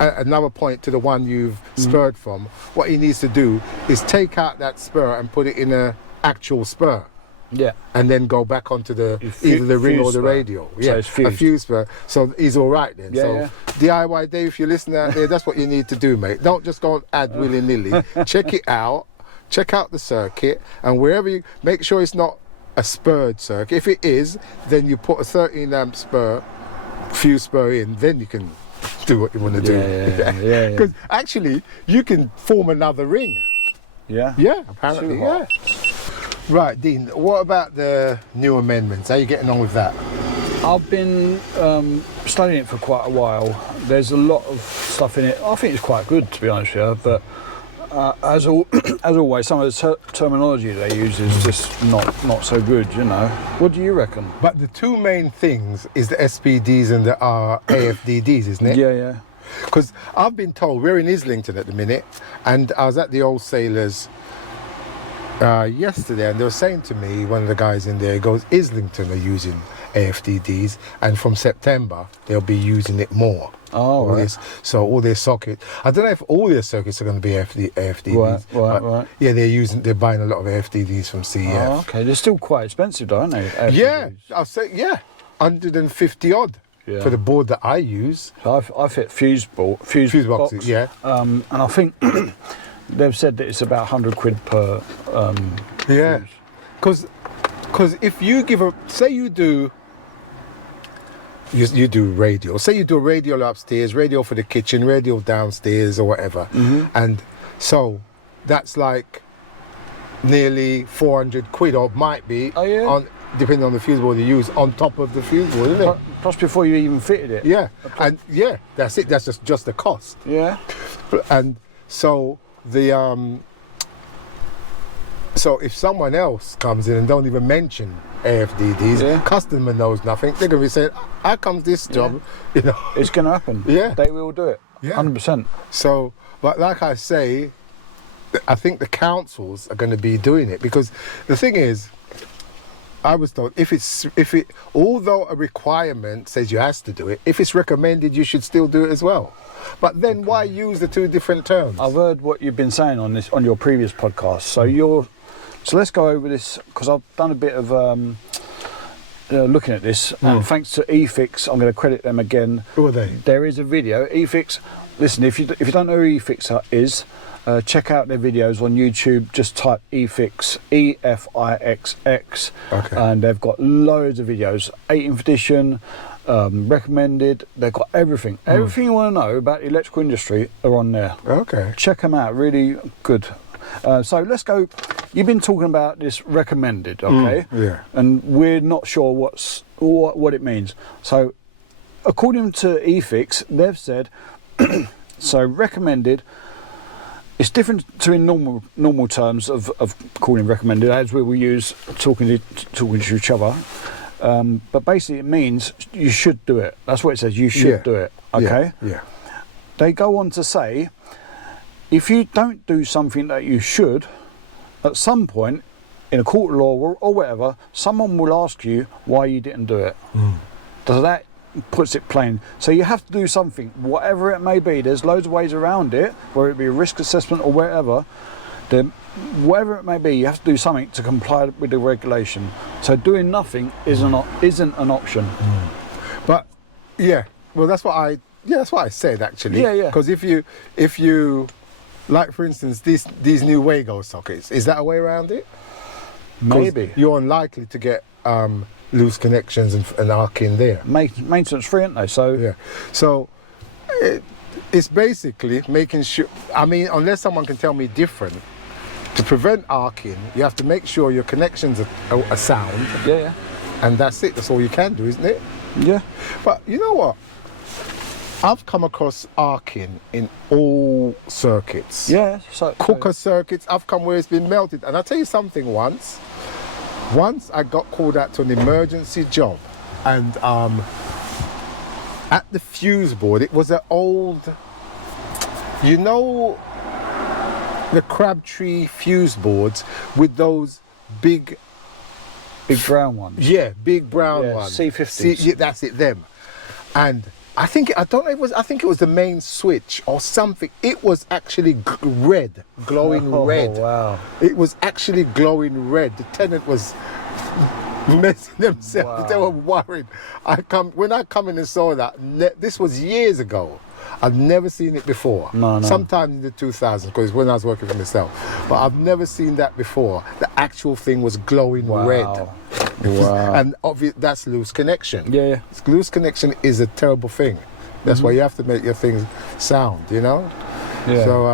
at another point to the one you've spurred from, what he needs to do is take out that spur and put it in an actual spur. Yeah. And then go back onto either the ring or the radial. So it's fused. A fused spur. So he's all right then. DIY Dave, if you're listening out there, that's what you need to do, mate. Don't just go and add willy-nilly. Check it out. Check out the circuit, and wherever you make sure it's not a spurred circuit. If it is, then you put a 13 amp spur. Fuse spur in, then you can do what you want to do. Yeah. Because actually, you can form another ring. Yeah. Yeah, apparently, yeah. Right, Dean, what about the new amendments? How are you getting on with that? I've been studying it for quite a while. There's a lot of stuff in it. I think it's quite good, to be honest with you, but as always, some of the terminology they use is just not so good, you know. What do you reckon? But the two main things is the SPDs and the AFDDs, isn't it? Yeah. Because I've been told, we're in Islington at the minute, and I was at the Old Sailors yesterday, and they were saying to me, one of the guys in there, he goes, Islington are using AFDDs, and from September they'll be using it more. Oh, right. So all their sockets, I don't know if all their circuits are going to be AFDDs. Right. Yeah, they're buying a lot of AFDDs from CEF. Oh, okay. They're still quite expensive, though, aren't they? AFDDs? Yeah, I'll say, 150 odd for the board that I use. So I fit fuse Fuse box, boxes, yeah. And I think they've said that it's about £100 per Yeah, fuse. because if you give say you do radial, say you do a radial upstairs, radial for the kitchen, radial downstairs or whatever, and so that's like nearly 400 quid, or might be, on depending on the fuse board you use, on top of the fuse board, isn't it? Plus before you even fitted it. Yeah, and that's it. That's just the cost. Yeah. And so the so if someone else comes in and don't even mention AFDDs, customer knows nothing, they're going to be saying, how comes this job, you know? It's going to happen. Yeah. They will do it. Yeah. 100%. So, but like I say, I think the councils are going to be doing it, because the thing is, I was told although a requirement says you have to do it, if it's recommended, you should still do it as well. But then why use the two different terms? I've heard what you've been saying on your previous podcast. So let's go over this, because I've done a bit of looking at this, and thanks to eFix, I'm going to credit them again. Who are they? There is a video. eFix. Listen, if you don't know who eFix is, check out their videos on YouTube. Just type eFix, EFIXX, and they've got loads of videos. 18th edition, recommended. They've got everything. Everything you want to know about the electrical industry are on there. Okay. Check them out. Really good. So let's go. You've been talking about this recommended, okay? Yeah. And we're not sure what it means. So, according to eFix, they've said so recommended. It's different to in normal terms of calling recommended, as we will use talking to each other. But basically, it means you should do it. That's what it says. You should do it. Okay. Yeah. They go on to say, if you don't do something that you should, at some point in a court of law or whatever, someone will ask you why you didn't do it. So that puts it plain. So you have to do something, whatever it may be. There's loads of ways around it, whether it be a risk assessment or whatever. Whatever it may be, you have to do something to comply with the regulation. So doing nothing isn't an option. But that's what I said actually. Yeah. Because if you like, for instance, these new Wago sockets, is that a way around it? Maybe. You're unlikely to get loose connections and arcing there. Maintenance free, aren't they? So yeah. So it's basically making sure. I mean, unless someone can tell me different, to prevent arcing, you have to make sure your connections are sound. Yeah. And that's it. That's all you can do, isn't it? Yeah. But you know what? I've come across arcing in all circuits. Yeah. So Cooker circuits, I've come where it's been melted. And I'll tell you something once I got called out to an emergency job, and at the fuse board, it was an old, the Crabtree fuse boards with those big brown ones. Yeah, big brown ones. C50s. That's it, them. And I think it was the main switch or something. It was actually glowing red. Wow. It was actually glowing red. The tenant was messing themselves. Wow. They were worried. When I come in and saw that, this was years ago. I've never seen it before. No. Sometime in the 2000s, because when I was working for myself. But I've never seen that before. The actual thing was glowing red. Wow. And obviously that's loose connection. Yeah. Loose connection is a terrible thing. That's why you have to make your things sound, you know. Yeah. So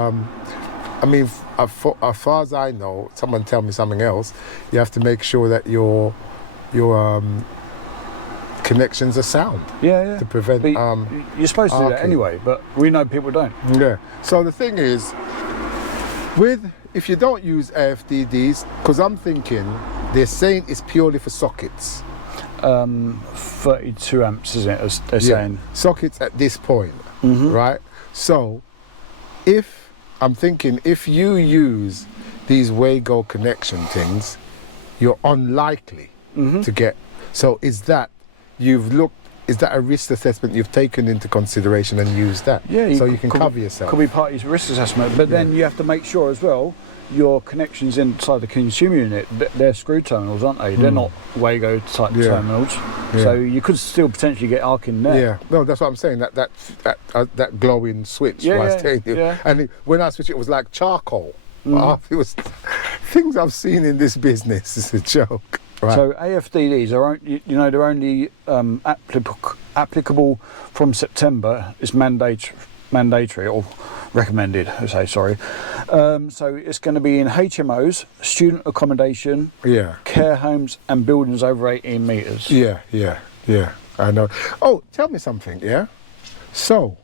I mean, as far as I know, someone tell me something else. You have to make sure that your connections are sound. Yeah. To prevent But you're supposed to do that arcing. anyway, but we know people don't. Yeah. So the thing is, if you don't use AFDDs, because I'm thinking they're saying it's purely for sockets. 32 amps, isn't it? As they're saying. Sockets at this point, right? So if you use these Wago connection things, you're unlikely to get. So is that a risk assessment you've taken into consideration and used that? Yeah. So you can cover yourself. Could be part of your risk assessment, but then you have to make sure as well your connections inside the consumer unit, they're screw terminals, aren't they? They're not Wago type terminals. Yeah. So you could still potentially get arcing there. Yeah, no, that's what I'm saying. That glowing switch. Yeah, what I was yeah, telling you. yeah. And when I switched, it was like charcoal. It was things I've seen in this business. It's a joke. Right. So AFDDs are, they're only applicable from September. It's mandatory or recommended. I say sorry. So it's going to be in HMOs, student accommodation, care homes, and buildings over 18 metres. Yeah. I know. Oh, tell me something. Yeah. So,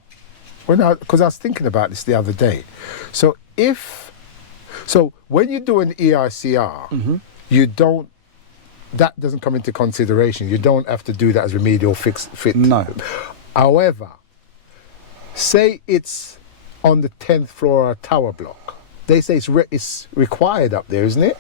because I was thinking about this the other day. So when you do an EICR, you don't. That doesn't come into consideration. You don't have to do that as remedial fit. No. However, say it's on the 10th floor of a tower block. They say it's required up there, isn't it?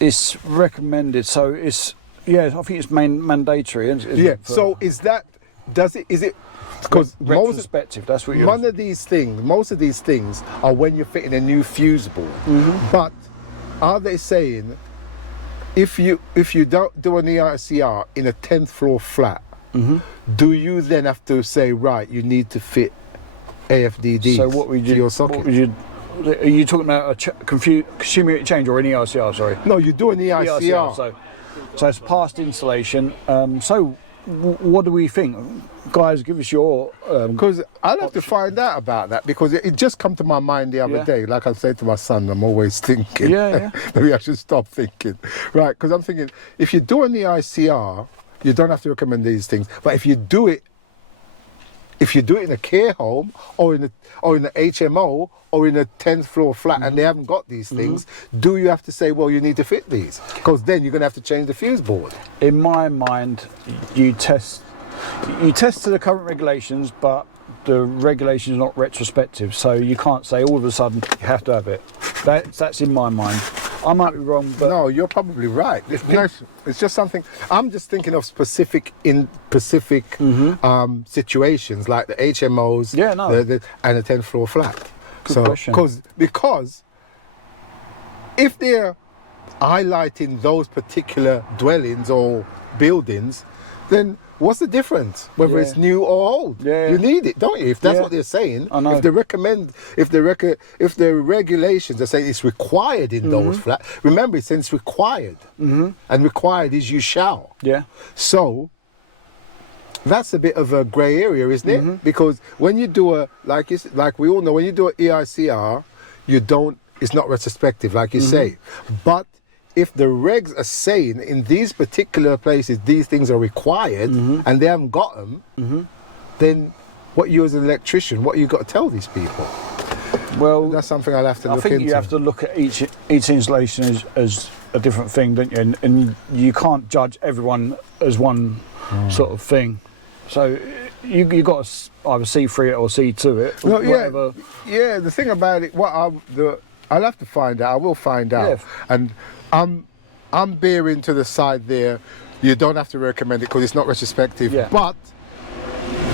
It's recommended. So I think it's mandatory. Isn't it, So is it? Because retrospective. That's what you're. Most of these things are when you're fitting a new fuse board. But are they saying if you don't do an EICR in a 10th floor flat, do you then have to say, right, you need to fit AFDD to your socket? Are you talking about a consumer unit change or an EICR? Sorry. No, you do an EICR. So it's past installation. What do we think? Guys, give us your... Because I'll have to find out about that, because it just come to my mind the other day. Like I said to my son, I'm always thinking. Yeah. Maybe I should stop thinking. Right, because I'm thinking, if you do an EICR, you don't have to recommend these things. But if you do it in a care home or in a HMO or in a 10th floor flat and they haven't got these things, do you have to say, well, you need to fit these? Because then you're going to have to change the fuse board. In my mind, you test to the current regulations, but the regulation is not retrospective, so you can't say all of a sudden you have to have it. That's in my mind. I might be wrong, but no, you're probably right. It's just something. I'm just thinking of specific situations like the HMOs, and the 10th floor flat. Good question. Because if they're highlighting those particular dwellings or buildings, then what's the difference whether it's new or old? You need it, don't you? If that's what they're saying. I know. If the regulations are saying it's required in those flats, remember it's saying it's required, and required is you shall. So that's a bit of a grey area, isn't it? Because when you do like we all know, when you do an EICR, it's not retrospective, like you say, but if the regs are saying in these particular places these things are required and they haven't got them, then what you as an electrician, what you got to tell these people? Well, that's something I'll have to look into. I think you have to look at each installation as a different thing, don't you? And you can't judge everyone as one sort of thing. So you got to either see through it or see to it. No, whatever. Yeah. The thing about it, I'll have to find out. I will find out. And I'm bearing to the side there. You don't have to recommend it because it's not retrospective. But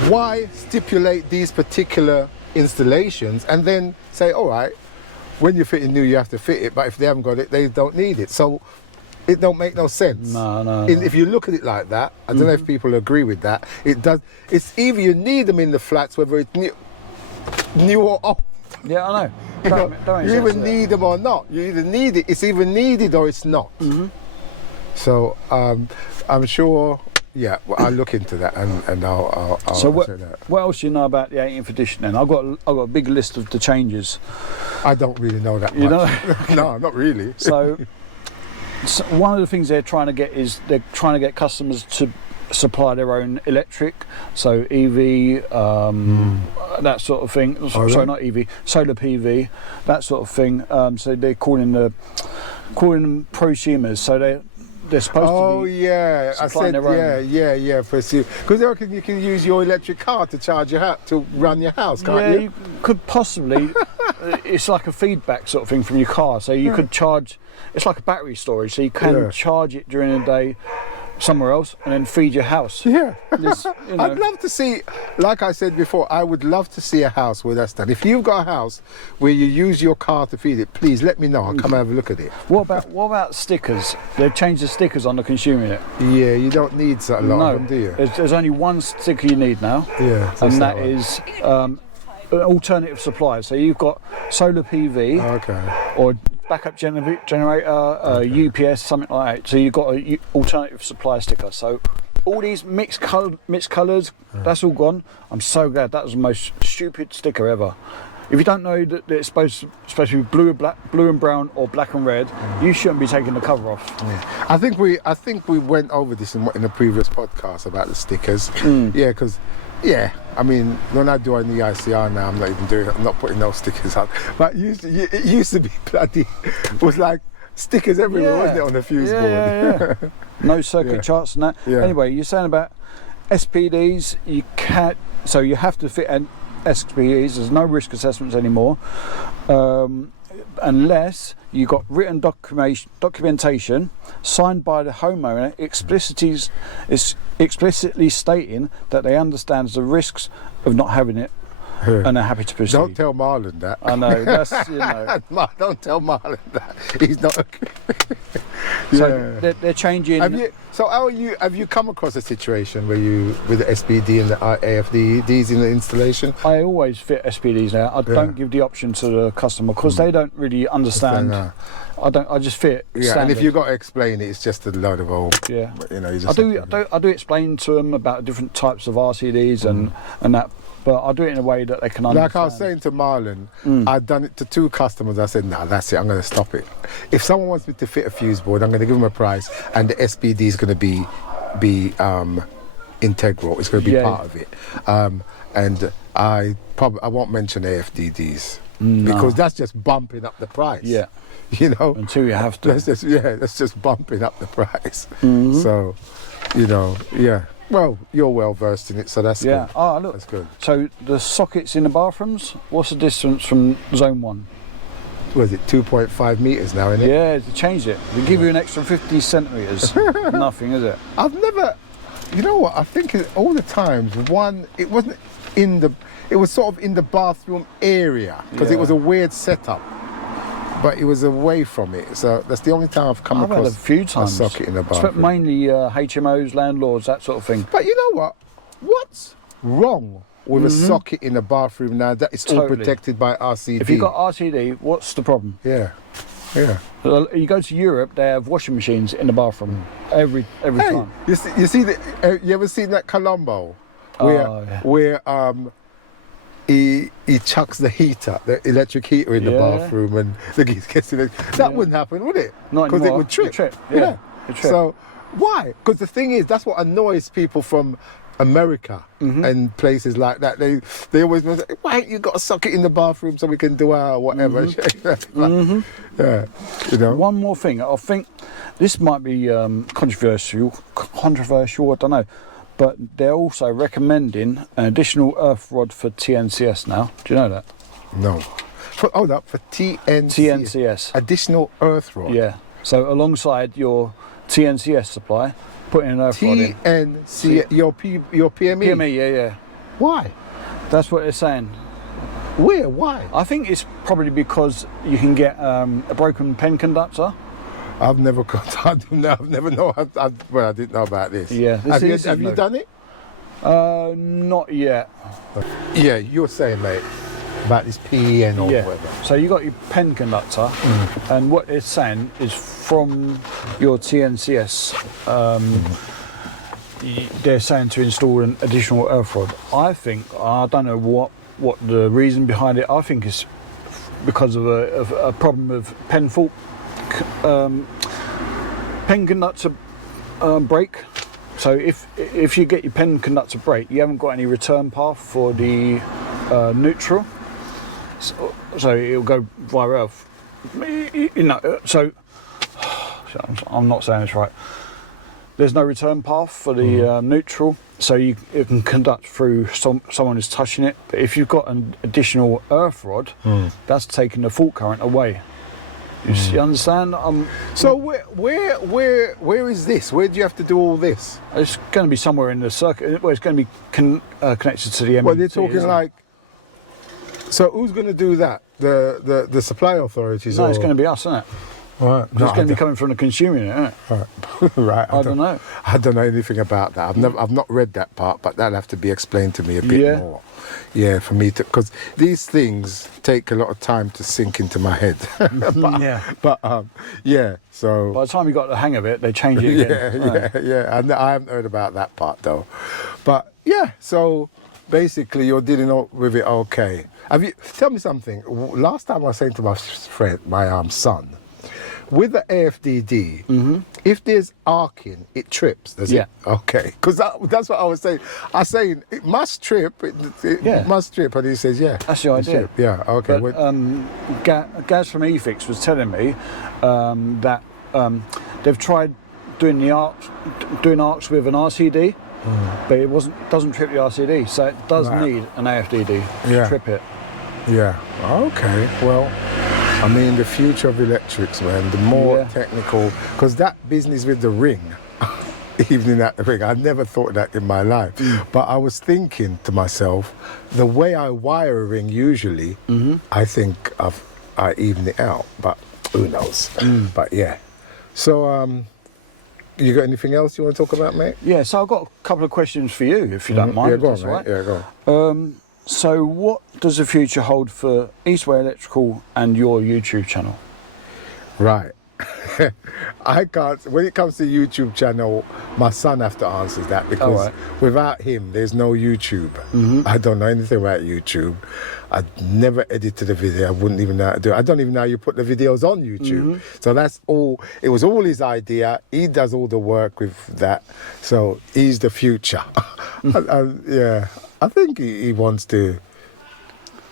why stipulate these particular installations and then say, all right, when you're fitting new, you have to fit it. But if they haven't got it, they don't need it. So it don't make no sense. No. If you look at it like that, I don't know if people agree with that. It does. It's either you need them in the flats, whether it's new or old. Yeah, I know. You either need them or not. You either need it. It's either needed or it's not. So I'm sure Yeah, well, I'll look into that and I'll So what say that. else do you know about the 18th edition then? I've got a big list of the changes. I don't really know that You much. No, not really. So one of the things they're trying to get is they're trying to get customers to supply their own electric, so EV, that sort of thing. Oh, Sorry, really? not EV, solar PV, that sort of thing. So they're calling them prosumers. So they're supposed Oh to be yeah, I supplying said their own. yeah, because they reckon you can use your electric car to charge your house, to run your house, can't Yeah, you? you could possibly. It's like a feedback sort of thing from your car, so you could charge. It's like a battery storage, so you can charge it during the day somewhere else and then feed your house. Yeah. This, you know, I'd love to see, like I said before, I would love to see a house where that's done. If you've got a house where you use your car to feed it, please let me know. I'll come and have a look at it. what about stickers? They've changed the stickers on the consumer unit. Yeah, you don't need a lot No, of them, do you? there's only one sticker you need now, Yeah. and that one. is an alternative supply. So you've got solar PV Okay. or backup generator, UPS, something like that. So you've got an alternative supply sticker. So all these mixed colours, that's all gone. I'm so glad. That was the most stupid sticker ever. If you don't know that it's supposed to be blue and brown, or black and red, you shouldn't be taking the cover off. Yeah. I think we went over this in a previous podcast about the stickers. Yeah, because I mean, when I do on the ICR now, I'm not even doing it. I'm not putting no stickers on. But it used to be bloody. It was like stickers everywhere, wasn't it, on the fuse board? Yeah. No circuit charts and that. Yeah. Anyway, you're saying about SPDs. You can't. So you have to fit an SPDs. There's no risk assessments anymore, unless you got written documentation signed by the homeowner explicitly stating that they understand the risks of not having it and are happy to proceed. Don't tell Marlon that. I know, that's, you know. Don't tell Marlon that. He's not. So they're changing. Have you come across a situation where you, with the SPD and the AFDs in the installation? I always fit SPDs out. I don't give the option to the customer because they don't really understand. I just fit. Yeah, standard. and if you've got to explain it, it's just a load of old. Yeah, you know. You I just do explain to them about different types of RCDs and that, but I do it in a way that they can understand. Like I was saying to Marlon, I'd done it to 2 customers. I said, "Nah, that's it. I'm going to stop it. If someone wants me to fit a fuse board, I'm going to give them a price, and the SPD is going to be integral. It's going to be part of it. And I won't mention AFDDs because that's just bumping up the price. Yeah, you know, until you have to. That's just bumping up the price. So, you know, Well, you're well versed in it, so that's good. Oh, look. That's good. So the sockets in the bathrooms, what's the distance from zone 1? Was it 2.5 meters now, isn't it? Yeah, they changed it. They give you an extra 50 centimeters. Nothing, is it? I've never, you know what? I think all the times it wasn't in the. It was sort of in the bathroom area because it was a weird setup, but it was away from it. So that's the only time I've come across had a few times. a socket in the It's bathroom. mainly HMOs, landlords, that sort of thing. But you know what? What's wrong with a socket in the bathroom now that it's all protected by RCD? If you've got RCD, what's the problem? Yeah. You go to Europe, they have washing machines in the bathroom every time. You see you ever seen that Colombo where he chucks the heater, the electric heater in the bathroom, and the geese gets in it. That wouldn't happen, would it? Not because it anymore. would trip. It'd trip. Yeah. It'd trip. So why? Because the thing is, that's what annoys people from America and places like that. They always say, "Why ain't you got a socket in the bathroom so we can do our whatever?" Yeah, you know. One more thing. I think this might be controversial. I don't know. But they're also recommending an additional earth rod for TNCS now. Do you know that? No. For TNCS. Additional earth rod. Yeah. So alongside your TNCS supply, put in an earth rod in. TNCS. Your PME. PME, yeah. Why? That's what they're saying. Where? Why? I think it's probably because you can get a broken pen conductor. I've never got. I never know. Well, I didn't know about this. Yeah. Have you done it? Not yet. Yeah, you're saying, mate, about this PEN or whatever. So you got your pen conductor, and what it's saying is from your TNCS they're saying to install an additional earth rod. I don't know what the reason behind it. I think it's because of a problem of pen fault. Pen conductor break. So if you get your pen conductor break, you haven't got any return path for the neutral. So it'll go via earth. So I'm not saying this right. There's no return path for the neutral, so it can conduct through someone who's touching it. But if you've got an additional earth rod, that's taking the fault current away. You understand? So where is this? Where do you have to do all this? It's going to be somewhere in the circuit. Well, it's going to be connected to the MBT. Well, they're talking like. So who's going to do that? The supply authorities? No, it's going to be us, isn't it? Right. It's going to be coming from the consumer unit, isn't it? Right. Right. I don't know. I don't know anything about that. I've not read that part, but that'll have to be explained to me a bit more. Yeah, for me to, because these things take a lot of time to sink into my head. Yeah. So by the time you got the hang of it, they change it again. Yeah. I haven't heard about that part though. But yeah, so basically you're dealing with it okay. Tell me something. Last time I was saying to my friend, my son, with the AFDD, if there's arcing, it trips, does it? Okay, because that's what I was saying. I was saying it must trip, it must trip, and he says, yeah. That's the idea. Yeah, okay. But, Gaz from eFix was telling me that they've tried doing arcs with an RCD, but it doesn't trip the RCD, so it does need an AFDD to trip it. Yeah, okay, well, I mean, the future of electrics, man, the more technical, because that business with the ring, evening at the ring, I never thought of that in my life. But I was thinking to myself, the way I wire a ring usually, I think I even it out, but who knows? But yeah. So, you got anything else you want to talk about, mate? Yeah, so I've got a couple of questions for you, if you don't mind. Yeah, go on, mate. Right. Yeah, go on. So what does the future hold for Eastway Electrical and your YouTube channel? Right. I can't, when it comes to YouTube channel, my son have to answer that, because without him, there's no YouTube. I don't know anything about YouTube. I never edited a video. I wouldn't even know how to do it. I don't even know how you put the videos on YouTube. So that's all, it was all his idea. He does all the work with that. So he's the future. Yeah, I think he wants to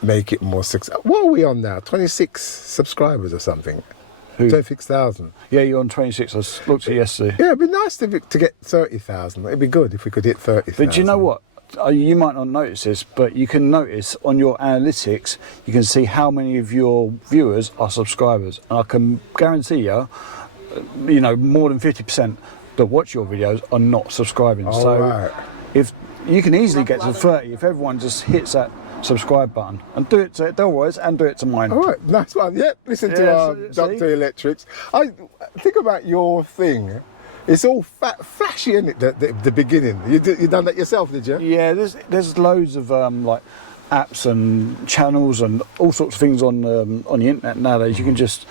make it more successful. What are we on now? 26 subscribers or something? 26,000. Yeah, you're on 26. I looked at it yesterday. Yeah, it'd be nice to get 30,000. It'd be good if we could hit 30,000. But do you know what? You might not notice this, but you can notice on your analytics, you can see how many of your viewers are subscribers. And I can guarantee you, more than 50% that watch your videos are not subscribing. If you can easily get to 30 if everyone just hits that subscribe button, and do it to Delroy's and do it to mine. All right, nice one. Yeah, listen to Dr. Electrics. I think about your thing. It's all flashy, isn't it? The beginning. You done that yourself, did you? Yeah, there's loads of like apps and channels and all sorts of things on the internet nowadays. You can just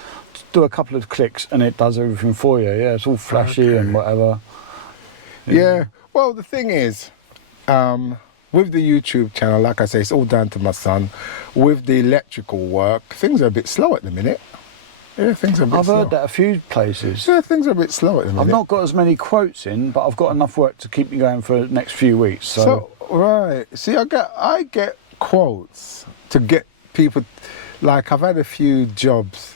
do a couple of clicks and it does everything for you. Yeah, it's all flashy and whatever. Yeah. Well, the thing is, with the YouTube channel, like I say, it's all down to my son. With the electrical work, things are a bit slow at the minute. Yeah, things are a bit slow. I've heard that a few places. Yeah, things are a bit slow at the minute. I've not got as many quotes in, but I've got enough work to keep me going for the next few weeks. So right. See, I get quotes to get people, like I've had a few jobs,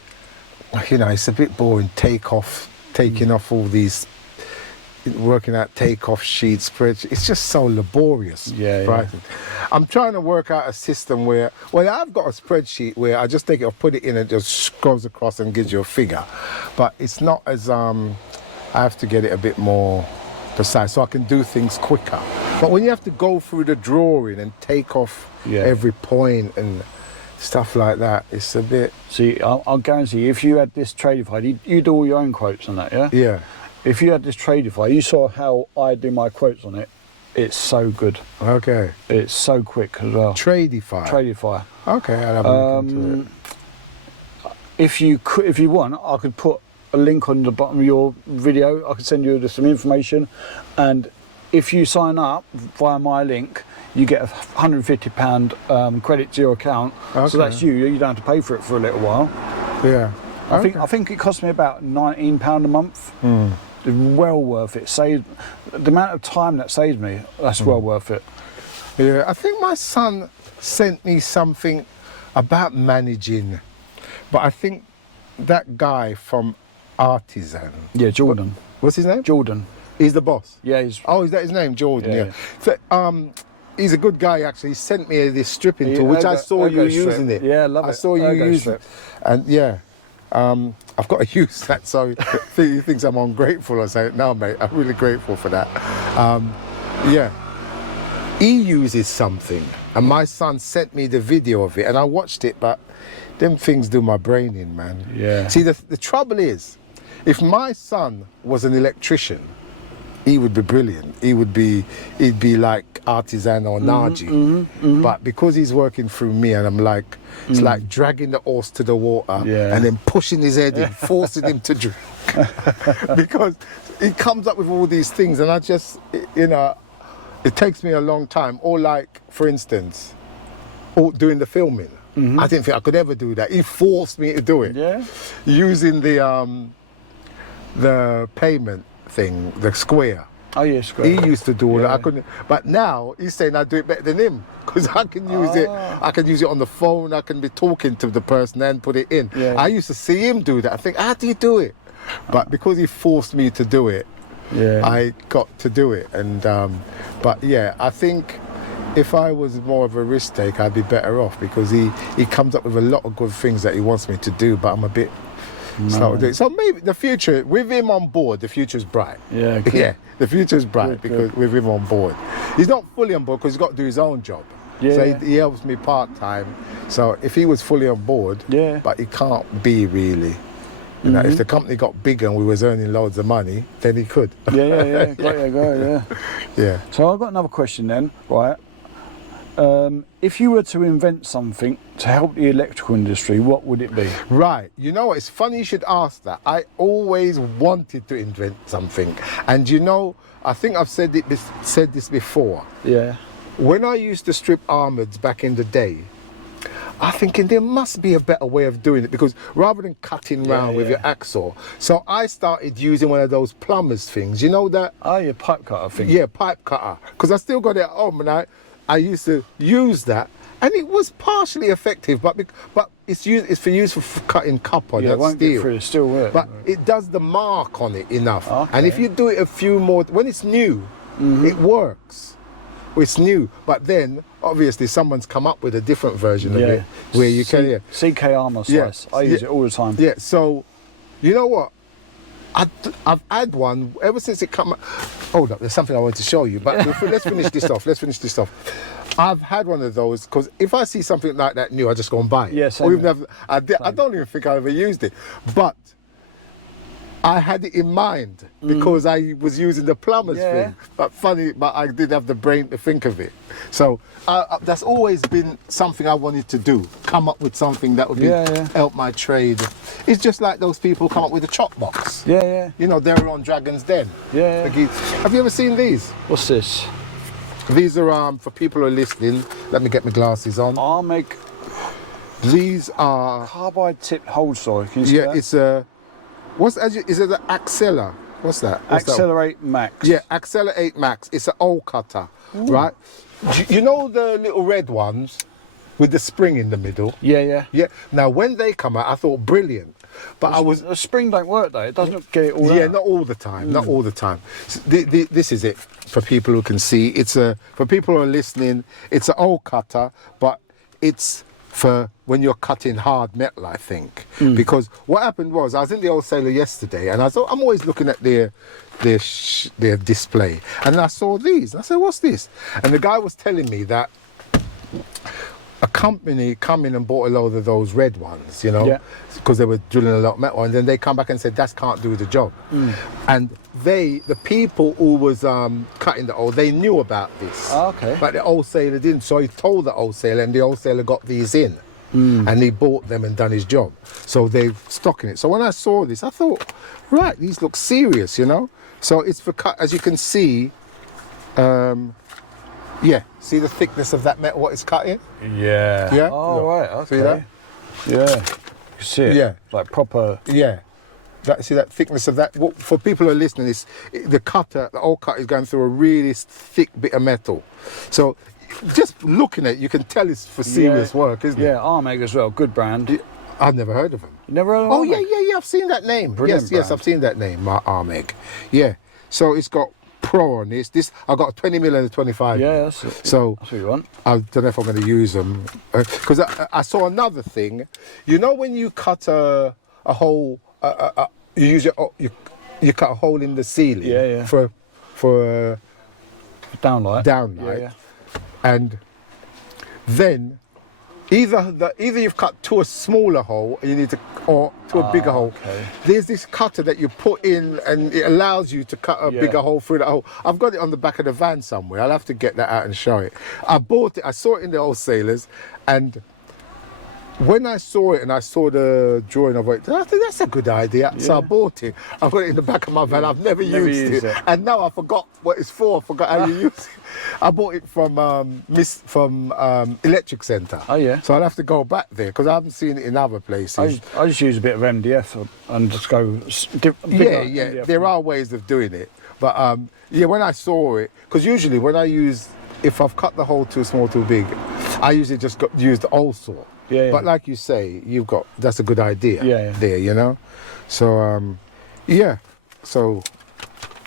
it's a bit boring, taking off all these, working out takeoff sheets, spreadsheets. It's just so laborious. Yeah. I'm trying to work out a system where, I've got a spreadsheet where I just take it off, put it in, and just scrolls across and gives you a figure. But it's not as, I have to get it a bit more precise so I can do things quicker. But when you have to go through the drawing and take off every point and stuff like that, it's a bit... See, I'll guarantee you, if you had this Tradify, you do all your own quotes on that, yeah? Yeah. If you had this Tradify, you saw how I do my quotes on it. It's so good. Okay. It's so quick as well. Tradify. Okay, I'll have a look into it. If you want, I could put a link on the bottom of your video. I could send you some information, and if you sign up via my link, you get a £150 credit to your account. Okay. So that's you. You don't have to pay for it for a little while. Yeah. I think it cost me about £19 a month. It's well worth it. Saved the amount of time that saved me. That's well worth it. Yeah, I think my son sent me something about managing, but I think that guy from Artisan. Yeah, Jordan. What's his name? Jordan. He's the boss. Yeah, he's. Oh, is that his name? Jordan. Yeah. Yeah. So, he's a good guy actually. He sent me this stripping tool, which I saw you using it. Yeah, I love it. I saw you using it, and yeah. I've got to use that, so he thinks I'm ungrateful. I say, no, mate, I'm really grateful for that. Yeah, he uses something, and my son sent me the video of it, and I watched it, but them things do my brain in, man. Yeah. See, the trouble is, if my son was an electrician, he would be brilliant. He'd be like Artisan or Naji. But because he's working through me, and I'm like, it's like dragging the horse to the water and then pushing his head in, forcing him to drink. Because he comes up with all these things, and I just, you know, it takes me a long time. Or like, for instance, doing the filming. I didn't think I could ever do that. He forced me to do it. Yeah. Using the payment thing, the square. Oh yeah, Square. He used to do all that. I couldn't, but now he's saying I do it better than him because I can use it. I can use it on the phone. I can be talking to the person and put it in. Yeah. I used to see him do that. I think, how do you do it? But because he forced me to do it, I got to do it. And but yeah, I think if I was more of a risk taker, I'd be better off because he comes up with a lot of good things that he wants me to do, but I'm a bit slow to do it. So maybe the future, with him on board, the future's bright. Yeah, good. Yeah, the future's bright because good. with him on board. He's not fully on board because he's got to do his own job. Yeah. So he helps me part-time. So if he was fully on board, but he can't be really. You know, if the company got bigger and we was earning loads of money, then he could. Yeah. Yeah. So I've got another question then, right? If you were to invent something to help the electrical industry, what would it be? Right. You know what? It's funny you should ask that. I always wanted to invent something. And you know, I think I've said this before. Yeah. When I used to strip armouds back in the day, I thinking there must be a better way of doing it because rather than cutting round with your hacksaw, so I started using one of those plumbers things. You know that? Oh, your pipe cutter thing. Yeah, pipe cutter. Because I still got it at home and I used to use that, and it was partially effective, but it's for use for cutting copper, Yeah, not it won't steel. get through, it's still work. But it does the mark on it enough. Okay. And if you do it a few more, when it's new, it works. It's new, but then obviously someone's come up with a different version of it where you can. CK armour slice. I use it all the time. Yeah. So, you know what? I've had one ever since it come. Hold up, there's something I want to show you. But let's finish this off. I've had one of those because if I see something like that new, I just go and buy it. Yes. I don't even think I ever used it, but I had it in mind because I was using the plumber's thing. But I didn't have the brain to think of it. So that's always been something I wanted to do. Come up with something that would help my trade. It's just like those people come up with a chop box. Yeah. You know, they were on Dragon's Den. Yeah. Have you ever seen these? What's this? These are for people who are listening. Let me get my glasses on. I'll make. These are carbide tipped hold saw. Can you see that? It's a. Is it the Acceler? What's that? Accelerate Max. Yeah, Accelerate Max. It's an old cutter, right? You know the little red ones with the spring in the middle? Yeah. Yeah. Now, when they come out, I thought brilliant. But the spring don't work though. It doesn't get it all out. Yeah, not all the time. Not all the time. So this is it for people who can see. For people who are listening. It's an old cutter, but it's for when you're cutting hard metal, I think. Because what happened was I was in the wholesaler yesterday, and I'm always looking at their display, and I saw these. And I said, "What's this?" And the guy was telling me that a company come in and bought a load of those red ones, you know, because they were drilling a lot of metal, and then they come back and said that can't do the job. And the people who was cutting the old, they knew about this. Oh, okay. But the wholesaler didn't, so he told the wholesaler, and the wholesaler got these in, and he bought them and done his job. So they're stocking it. So when I saw this, I thought, right, these look serious, you know. So it's for cut, as you can see. Yeah, see the thickness of that metal, what it's cutting? Yeah. Yeah? Oh, Look. right, okay. See that? Yeah. You see it? Yeah. Like proper. Yeah. See that thickness of that? What, for people who are listening, the old cut is going through a really thick bit of metal. So just looking at it, you can tell it's for serious work, isn't it? Yeah, Armeg as well, good brand. I've never heard of them. You never heard of Oh, Armeg? yeah, I've seen that name. Brilliant Yes, brand. I've seen that name, Armeg. Yeah. So it's got Pro on this. I got a 20 mil and a 25 mil. Yeah, that's it. So That's what you want. I don't know if I'm going to use them. Because I saw another thing. You know when you cut a hole, you use you cut a hole in the ceiling for Downlight. downlight, Yeah. and then either you've cut to a smaller hole and you need to, or to a bigger hole. Okay. There's this cutter that you put in and it allows you to cut a bigger hole through the hole. I've got it on the back of the van somewhere. I'll have to get that out and show it. I bought it, I saw it in the wholesalers, and when I saw it and I saw the drawing of it, I think that's a good idea. So I bought it. I've got it in the back of my van. I've never used it. And now I forgot what it's for. I forgot how you use it. I bought it from Electric Centre. Oh, yeah. So I'll have to go back there because I haven't seen it in other places. I just use a bit of MDF and just go. Yeah. MDF. There are ways of doing it. But when I saw it, because usually when I use, if I've cut the hole too small, too big, I usually just use the old saw. Yeah. But like you say, that's a good idea. Yeah. There, you know. So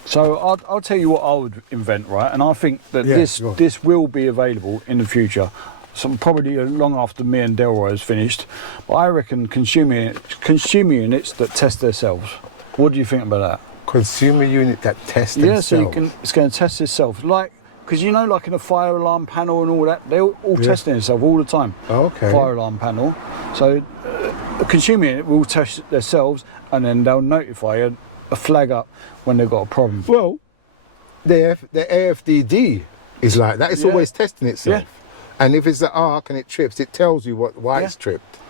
So I'll tell you what I would invent, right? And I think that this will be available in the future. So probably long after me and Delroy has finished. But I reckon consumer units that test themselves. What do you think about that? Consumer unit that tests Yeah, themselves. so it's going to test itself. Like, because you know, like in a fire alarm panel and all that, they're all testing themselves all the time. Oh, okay. Fire alarm panel. So a consumer unit will test themselves and then they'll notify a flag up when they've got a problem. Well, the AFDD is like that. It's always testing itself. Yeah. And if it's the arc and it trips, it tells you why it's tripped.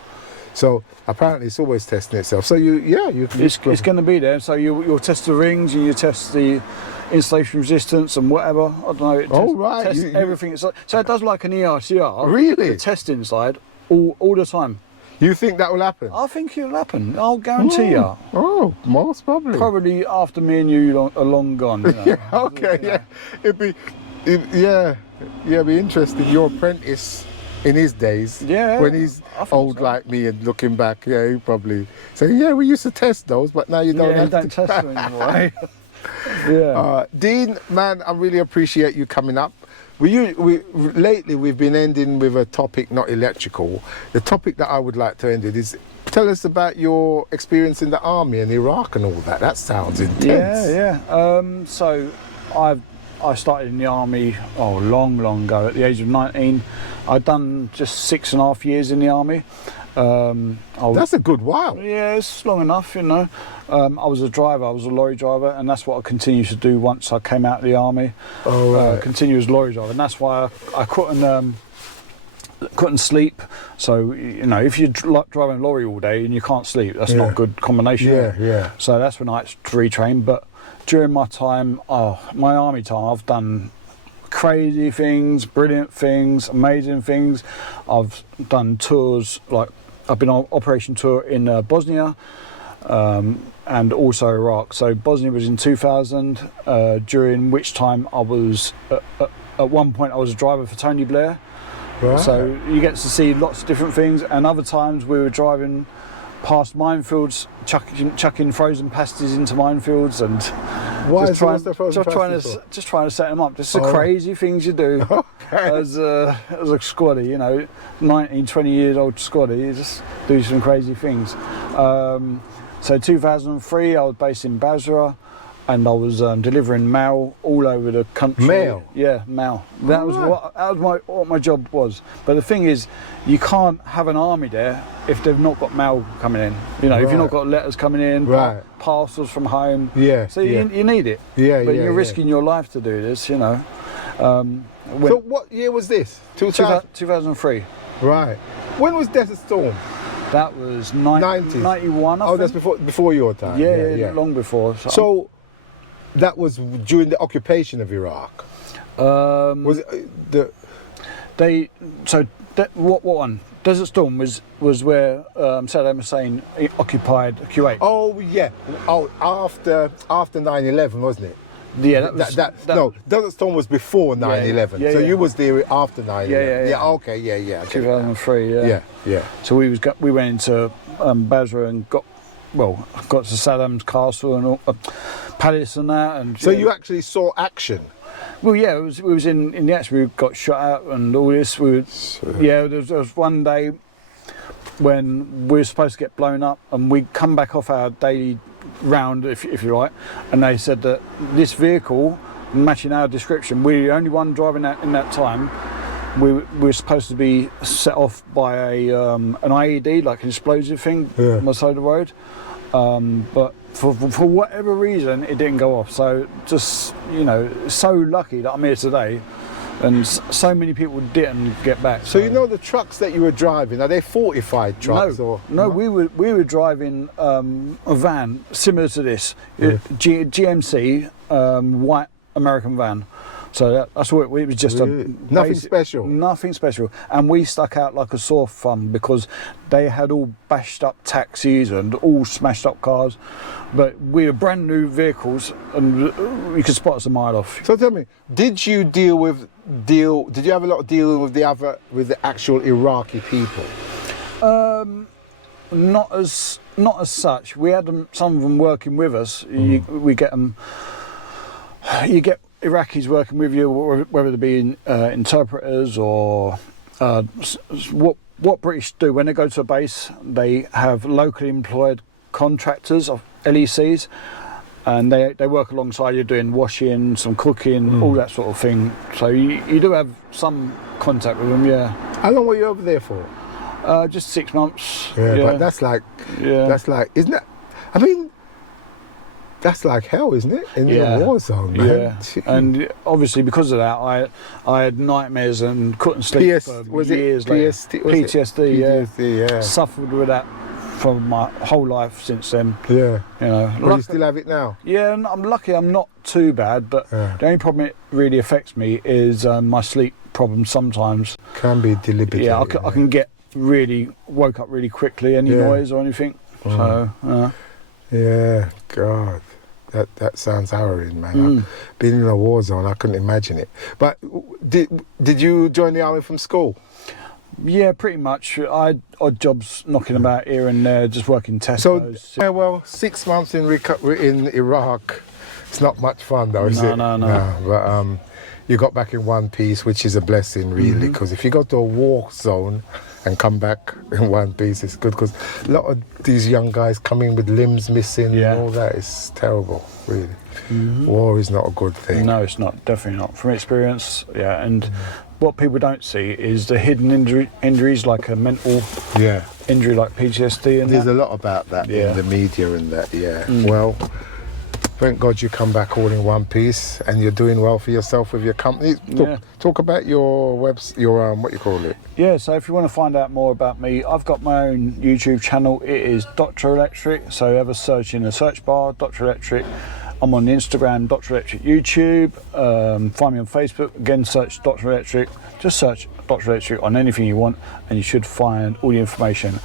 So apparently it's always testing itself. So it's going to be there. So you'll test the rings and you test the installation resistance and whatever. I don't know. Tests everything. So it does like an ERCR. Really? The test inside all the time. You think that will happen? I think it'll happen. I'll guarantee you. Oh, most probably. Probably after me and you are long gone. You know. Yeah. Okay. Yeah. It'd be interesting. Your apprentice in his days, when he's old like me and looking back, he probably say, "Yeah, we used to test those, but now you don't have don't to." test them anymore. Yeah. Dean, man, I really appreciate you coming up. Lately we've been ending with a topic not electrical. The topic that I would like to end with is, tell us about your experience in the army and Iraq and all that. That sounds intense. Yeah. So I started in the army long ago. At the age of 19, I'd done just 6.5 years in the army. That's a good while. Yeah, it's long enough, you know. I was a driver, I was a lorry driver, and that's what I continued to do once I came out of the army. Oh, right. Continue as lorry driver, and that's why I couldn't sleep. So, you know, if you're driving a lorry all day and you can't sleep, that's not a good combination. Yeah. So that's when I had to retrain. But during my time, my army time, I've done crazy things, brilliant things, amazing things. I've done tours, like I've been on operation tour in Bosnia and also Iraq. So Bosnia was in 2000, during which time I was, at one point I was a driver for Tony Blair. Right. So you get to see lots of different things, and other times we were driving past minefields, chucking frozen pasties into minefields, and just trying to set them up. Just the crazy things you do as a squaddy, you know, 19, 20 years old squaddy. You just do some crazy things. So 2003, I was based in Basra, and I was delivering mail all over the country. Mail? Yeah, mail. That was what my job was. But the thing is, you can't have an army there if they've not got mail coming in. You know, if you've not got letters coming in, parcels from home. Yeah. So you need it. Yeah, but you're risking your life to do this, you know. So what year was this? 2003. Right. When was Desert Storm? That was 90s. 91, I think. That's before your time. Yeah, long before. So that was during the occupation of Iraq? Was it the? What one? Desert Storm was where Saddam Hussein occupied Kuwait. Oh yeah. Oh, after 9/11, wasn't it? Yeah, no, Desert Storm was before 9/11. Yeah, so yeah. you was there after 9/11. Yeah. Okay. Yeah. I get 2003. that. Yeah. So we went into Basra and got to Saddam's castle and all, palace and that. And So you actually saw action. Well, yeah, we was in the action. We got shot out and all this. There was one day when we were supposed to get blown up, and we come back off our daily round, if you like, and they said that this vehicle, matching our description, we were the only one driving that in that time. We were supposed to be set off by an IED, like an explosive thing, on the side of the road. But for whatever reason, it didn't go off. So just, so lucky that I'm here today, and so many people didn't get back. So you know the trucks that you were driving, are they fortified trucks? No, we were driving a van similar to this, GMC white American van. So that's what it was. Just nothing special. Nothing special, and we stuck out like a sore thumb because they had all bashed up taxis and all smashed up cars, but we were brand new vehicles, and you could spot us a mile off. So tell me, did you have a lot of dealing with the actual Iraqi people? Not as such. We had some of them working with us. We get them. You get Iraqis working with you, whether they be interpreters or what British do when they go to a base. They have locally employed contractors of LECs, and they work alongside you doing washing, some cooking, all that sort of thing. So you do have some contact with them, yeah. How long were you over there for? Just 6 months. Yeah, but that's like, isn't that? I mean, that's like hell, isn't it? In a war zone, man. Yeah, and obviously because of that, I had nightmares and couldn't sleep for years. PTSD, Suffered with that for my whole life since then. Yeah. But you still have it now? Yeah, and I'm lucky I'm not too bad, but the only problem it really affects me is my sleep problems sometimes. Can be debilitating. Yeah, I can get woke up really quickly, any noise or anything. So, yeah, God, that sounds harrowing, man. I've been in a war zone, I couldn't imagine it. But did you join the army from school? Yeah, pretty much. I had odd jobs knocking about here and there, just working Tesco's. So, 6 months in Iraq, it's not much fun though, is it? No. But you got back in one piece, which is a blessing, really, because if you go to a war zone and come back in one piece, it's good, because a lot of these young guys come in with limbs missing and all that. It's terrible, really. War is not a good thing. No, it's not, definitely not. From experience, and what people don't see is the hidden injuries, like a mental injury like PTSD. And there's a lot about that in the media and that, Well, thank God you come back all in one piece, and you're doing well for yourself with your company. Talk about your what you call it? Yeah, so if you want to find out more about me, I've got my own YouTube channel. It is Dr. Electric. So have a search in the search bar, Dr. Electric. I'm on Instagram, Dr. Electric YouTube. Find me on Facebook. Again, search Dr. Electric. Just search Dr. Electric on anything you want, and you should find all the information.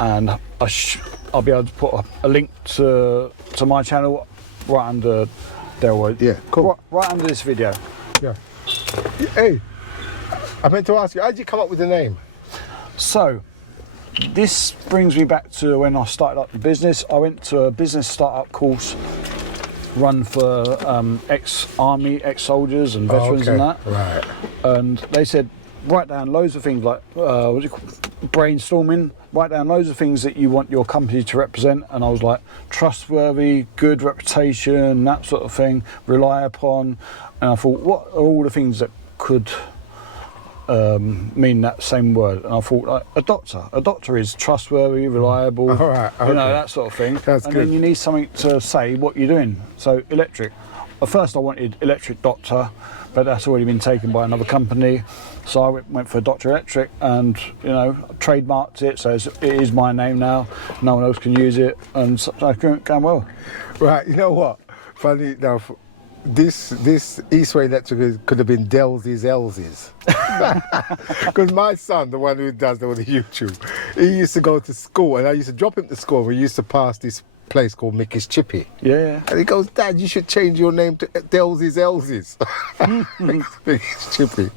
And I'll be able to put a link to my channel right under there. Yeah, cool. Right under this video. Yeah. Hey, I meant to ask you, how did you come up with the name? So, this brings me back to when I started up the business. I went to a business startup course run for ex-army, ex-soldiers and veterans and that. Right. And they said, write down loads of things like, brainstorming, write down loads of things that you want your company to represent. And I was like, trustworthy, good reputation, that sort of thing, rely upon. And I thought, what are all the things that could mean that same word? And I thought, like, a doctor is trustworthy, reliable, all right, okay. That sort of thing. That's and good. then you need something to say what you're doing. So electric. At first I wanted electric doctor, but that's already been taken by another company. So I went for Dr. Electric, and trademarked it, so it is my name now. No one else can use it, and so it's going well. Right, you know what? Funny enough, this Eastway Electric could have been Dells's Else's. Because my son, the one who does all the YouTube, he used to go to school and I used to drop him to school and we used to pass this place called Mickey's Chippy. Yeah. And he goes, Dad, you should change your name to Dells's Else's. Mickey's Chippy.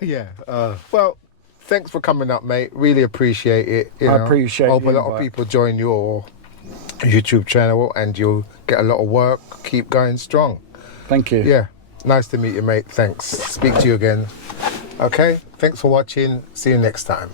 Yeah. Well, thanks for coming up, mate. Really appreciate it. I appreciate Hope a the lot of invite. people join your YouTube channel and you'll get a lot of work. Keep going strong. Thank you. Yeah. Nice to meet you, mate. Thanks. Speak to you again. Okay. Thanks for watching. See you next time.